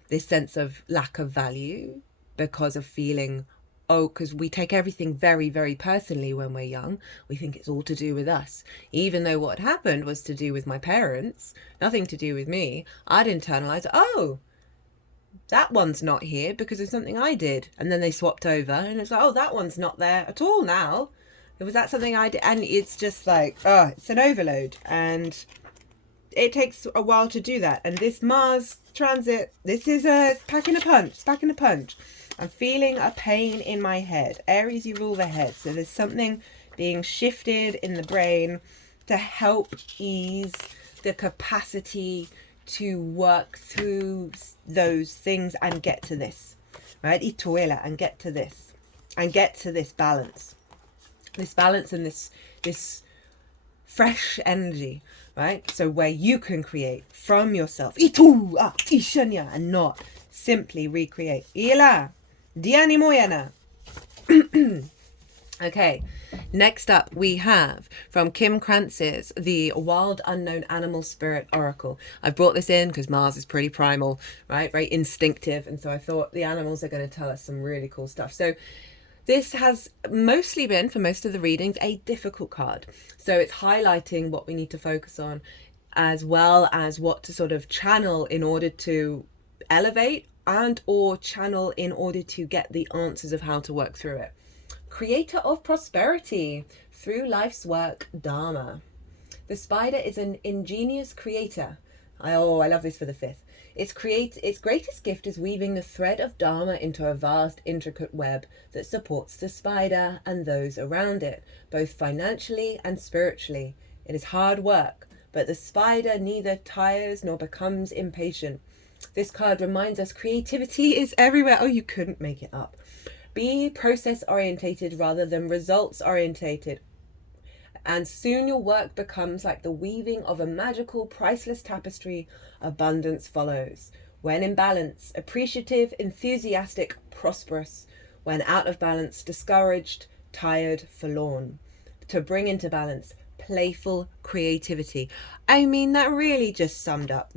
This sense of lack of value because of feeling, because we take everything very, very personally when we're young. We think it's all to do with us. Even though what happened was to do with my parents, nothing to do with me. I'd internalize, that one's not here because of something I did. And then they swapped over and it's like, that one's not there at all now. Was that something I did? And it's just like, it's an overload. And it takes a while to do that. And this Mars transit, this is it's packing a punch. I'm feeling a pain in my head. Aries, you rule the head. So there's something being shifted in the brain to help ease the capacity to work through those things and get to this, right? Ituela, and get to this balance. This balance and this fresh energy, right? So where you can create from yourself, and not simply recreate. Ila, diani moyana. Okay, next up we have from Kim Krans's The Wild Unknown Animal Spirit Oracle. I brought this in because Mars is pretty primal, right? Very instinctive. And so I thought the animals are going to tell us some really cool stuff. So this has mostly been, for most of the readings, a difficult card. So it's highlighting what we need to focus on, as well as what to sort of channel in order to elevate and or channel in order to get the answers of how to work through it. Creator of prosperity through life's work, Dharma. The spider is an ingenious creator. I love this for the 5th. Its greatest gift is weaving the thread of Dharma into a vast, intricate web that supports the spider and those around it, both financially and spiritually. It is hard work, but the spider neither tires nor becomes impatient. This card reminds us creativity is everywhere. Oh, you couldn't make it up. Be process-orientated rather than results-orientated. And soon your work becomes like the weaving of a magical, priceless tapestry. Abundance follows. When in balance, appreciative, enthusiastic, prosperous. When out of balance, discouraged, tired, forlorn. To bring into balance, playful creativity. I mean, that really just summed up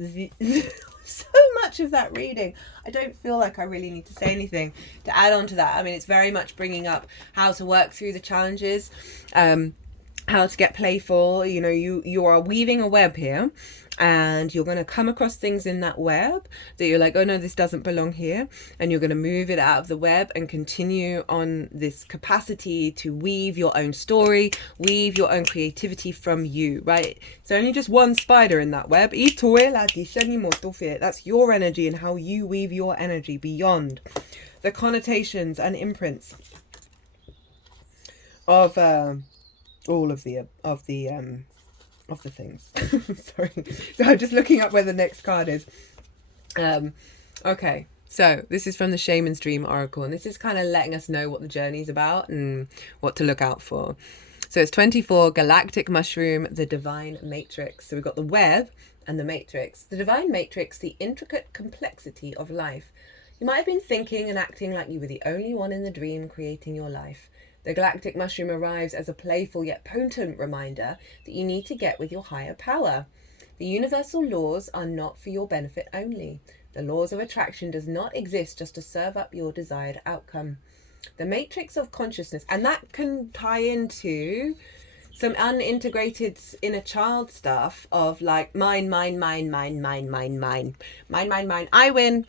so much of that reading. I don't feel like I really need to say anything to add on to that. I mean, it's very much bringing up how to work through the challenges, how to get playful. You know, you are weaving a web here, and you're going to come across things in that web that you're like, oh no, this doesn't belong here, and you're going to move it out of the web and continue on this capacity to weave your own story, weave your own creativity from you, right? It's only just one spider in that web. That's your energy and how you weave your energy beyond the connotations and imprints of all of the things. Sorry, so I'm just looking up where the next card is. Okay, so this is from the Shaman's Dream Oracle, and this is kind of letting us know what the journey's about and what to look out for. So it's 24, Galactic Mushroom, the Divine Matrix. So we've got the web and the matrix. The Divine Matrix, the intricate complexity of life. You might have been thinking and acting like you were the only one in the dream creating your life. The galactic mushroom arrives as a playful yet potent reminder that you need to get with your higher power. The universal laws are not for your benefit only. The laws of attraction does not exist just to serve up your desired outcome. The matrix of consciousness, and that can tie into some unintegrated inner child stuff of like mine, I win.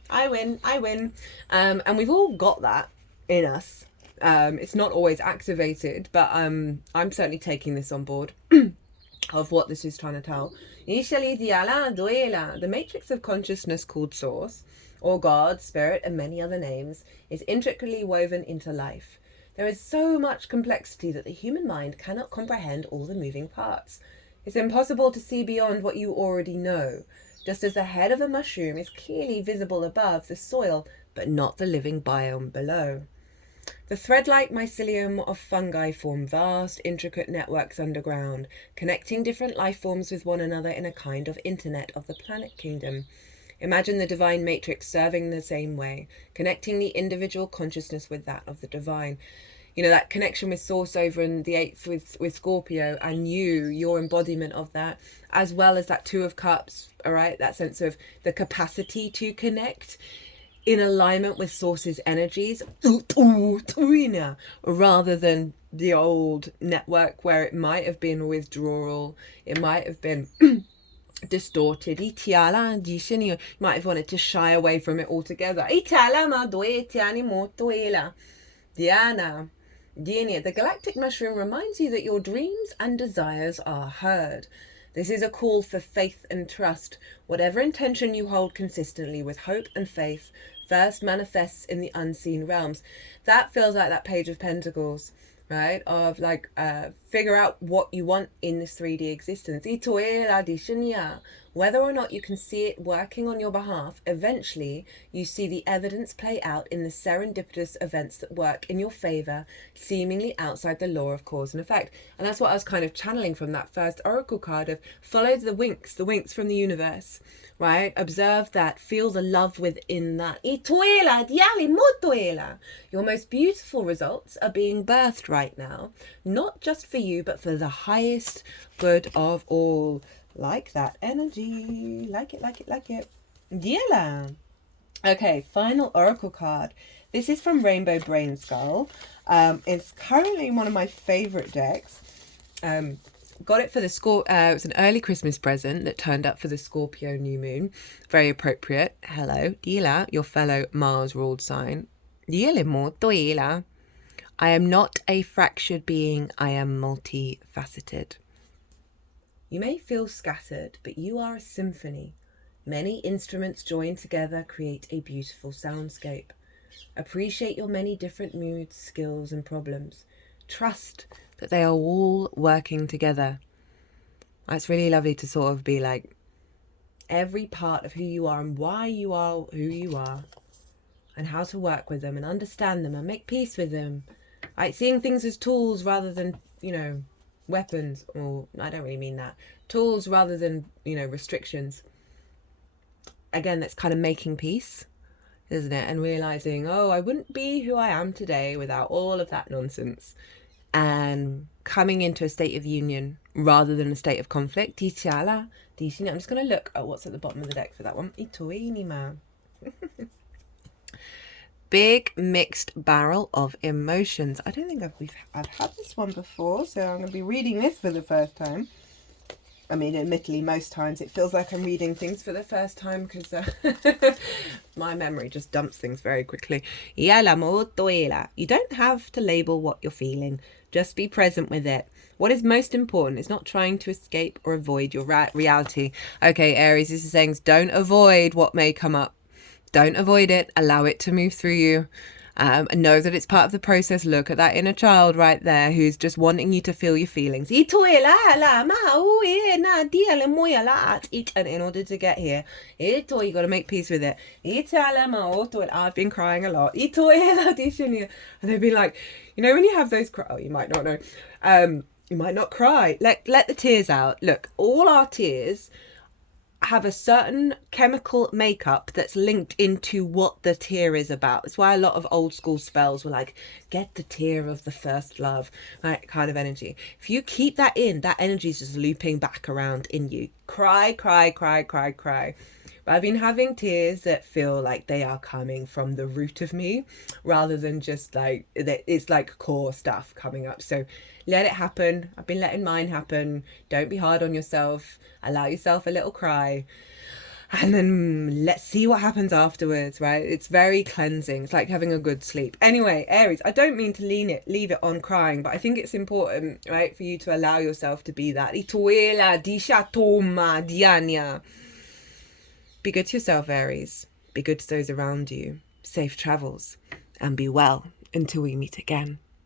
And we've all got that in us. It's not always activated, but I'm certainly taking this on board of what this is trying to tell. The matrix of consciousness, called Source, or God, Spirit, and many other names, is intricately woven into life. There is so much complexity that the human mind cannot comprehend all the moving parts. It's impossible to see beyond what you already know, just as the head of a mushroom is clearly visible above the soil, but not the living biome below. The thread-like mycelium of fungi form vast, intricate networks underground, connecting different life forms with one another in a kind of internet of the planet kingdom. Imagine the divine matrix serving the same way, connecting the individual consciousness with that of the divine. You know, that connection with Source over in the 8th with Scorpio, and your embodiment of that, as well as that 2 of Cups, all right? That sense of the capacity to connect in alignment with Source's energies, rather than the old network where it might have been withdrawal, it might have been distorted. You might have wanted to shy away from it altogether. The galactic mushroom reminds you that your dreams and desires are heard. This is a call for faith and trust. Whatever intention you hold consistently with hope and faith first manifests in the unseen realms. That feels like that Page of Pentacles, right? Of like figure out what you want in this 3D existence. Whether or not you can see it working on your behalf, eventually you see the evidence play out in the serendipitous events that work in your favor, seemingly outside the law of cause and effect. And that's what I was kind of channeling from that first oracle card of follow the winks from the universe, right? Observe that, feel the love within that. Your most beautiful results are being birthed right now, not just for you, but for the highest good of all. Like that energy. Like it, like it, like it. Diela. Okay, final oracle card. This is from Rainbow Brain Skull. It's currently one of my favorite decks. Got it for the it was an early Christmas present that turned up for the Scorpio new moon. Very appropriate. Hello, Diela, your fellow Mars ruled sign. Diele mo Diela. I am not a fractured being. I am multifaceted. You may feel scattered, but you are a symphony. Many instruments joined together create a beautiful soundscape. Appreciate your many different moods, skills, and problems. Trust that they are all working together. It's really lovely to sort of be like every part of who you are and why you are who you are and how to work with them and understand them and make peace with them. Like seeing things as tools rather than, weapons, or I don't really mean that. Tools rather than, restrictions. Again, that's kind of making peace, isn't it? And realizing, I wouldn't be who I am today without all of that nonsense. And coming into a state of union rather than a state of conflict. I'm just going to look at what's at the bottom of the deck for that one. Big mixed barrel of emotions. I don't think I've had this one before, so I'm going to be reading this for the first time. I mean, admittedly, most times it feels like I'm reading things for the first time because my memory just dumps things very quickly. You don't have to label what you're feeling. Just be present with it. What is most important is not trying to escape or avoid your reality. Okay, Aries, this is saying don't avoid what may come up. Don't avoid it. Allow it to move through you. Know that it's part of the process. Look at that inner child right there who's just wanting you to feel your feelings. And in order to get here, you got to make peace with it. I've been crying a lot. And they've been like, when you have those you might not know. You might not cry. Let the tears out. Look, all our tears have a certain chemical makeup that's linked into what the tear is about. That's why a lot of old school spells were like, get the tear of the first love, right, kind of energy. If you keep that in, that energy is just looping back around in you. Cry, cry, cry, cry, cry. But I've been having tears that feel like they are coming from the root of me rather than just like, it's like core stuff coming up. So let it happen. I've been letting mine happen. Don't be hard on yourself. Allow yourself a little cry. And then let's see what happens afterwards, right? It's very cleansing. It's like having a good sleep. Anyway, Aries, I don't mean to leave it on crying, but I think it's important, right, for you to allow yourself to be that. Be good to yourself, Aries. Be good to those around you. Safe travels. And be well until we meet again.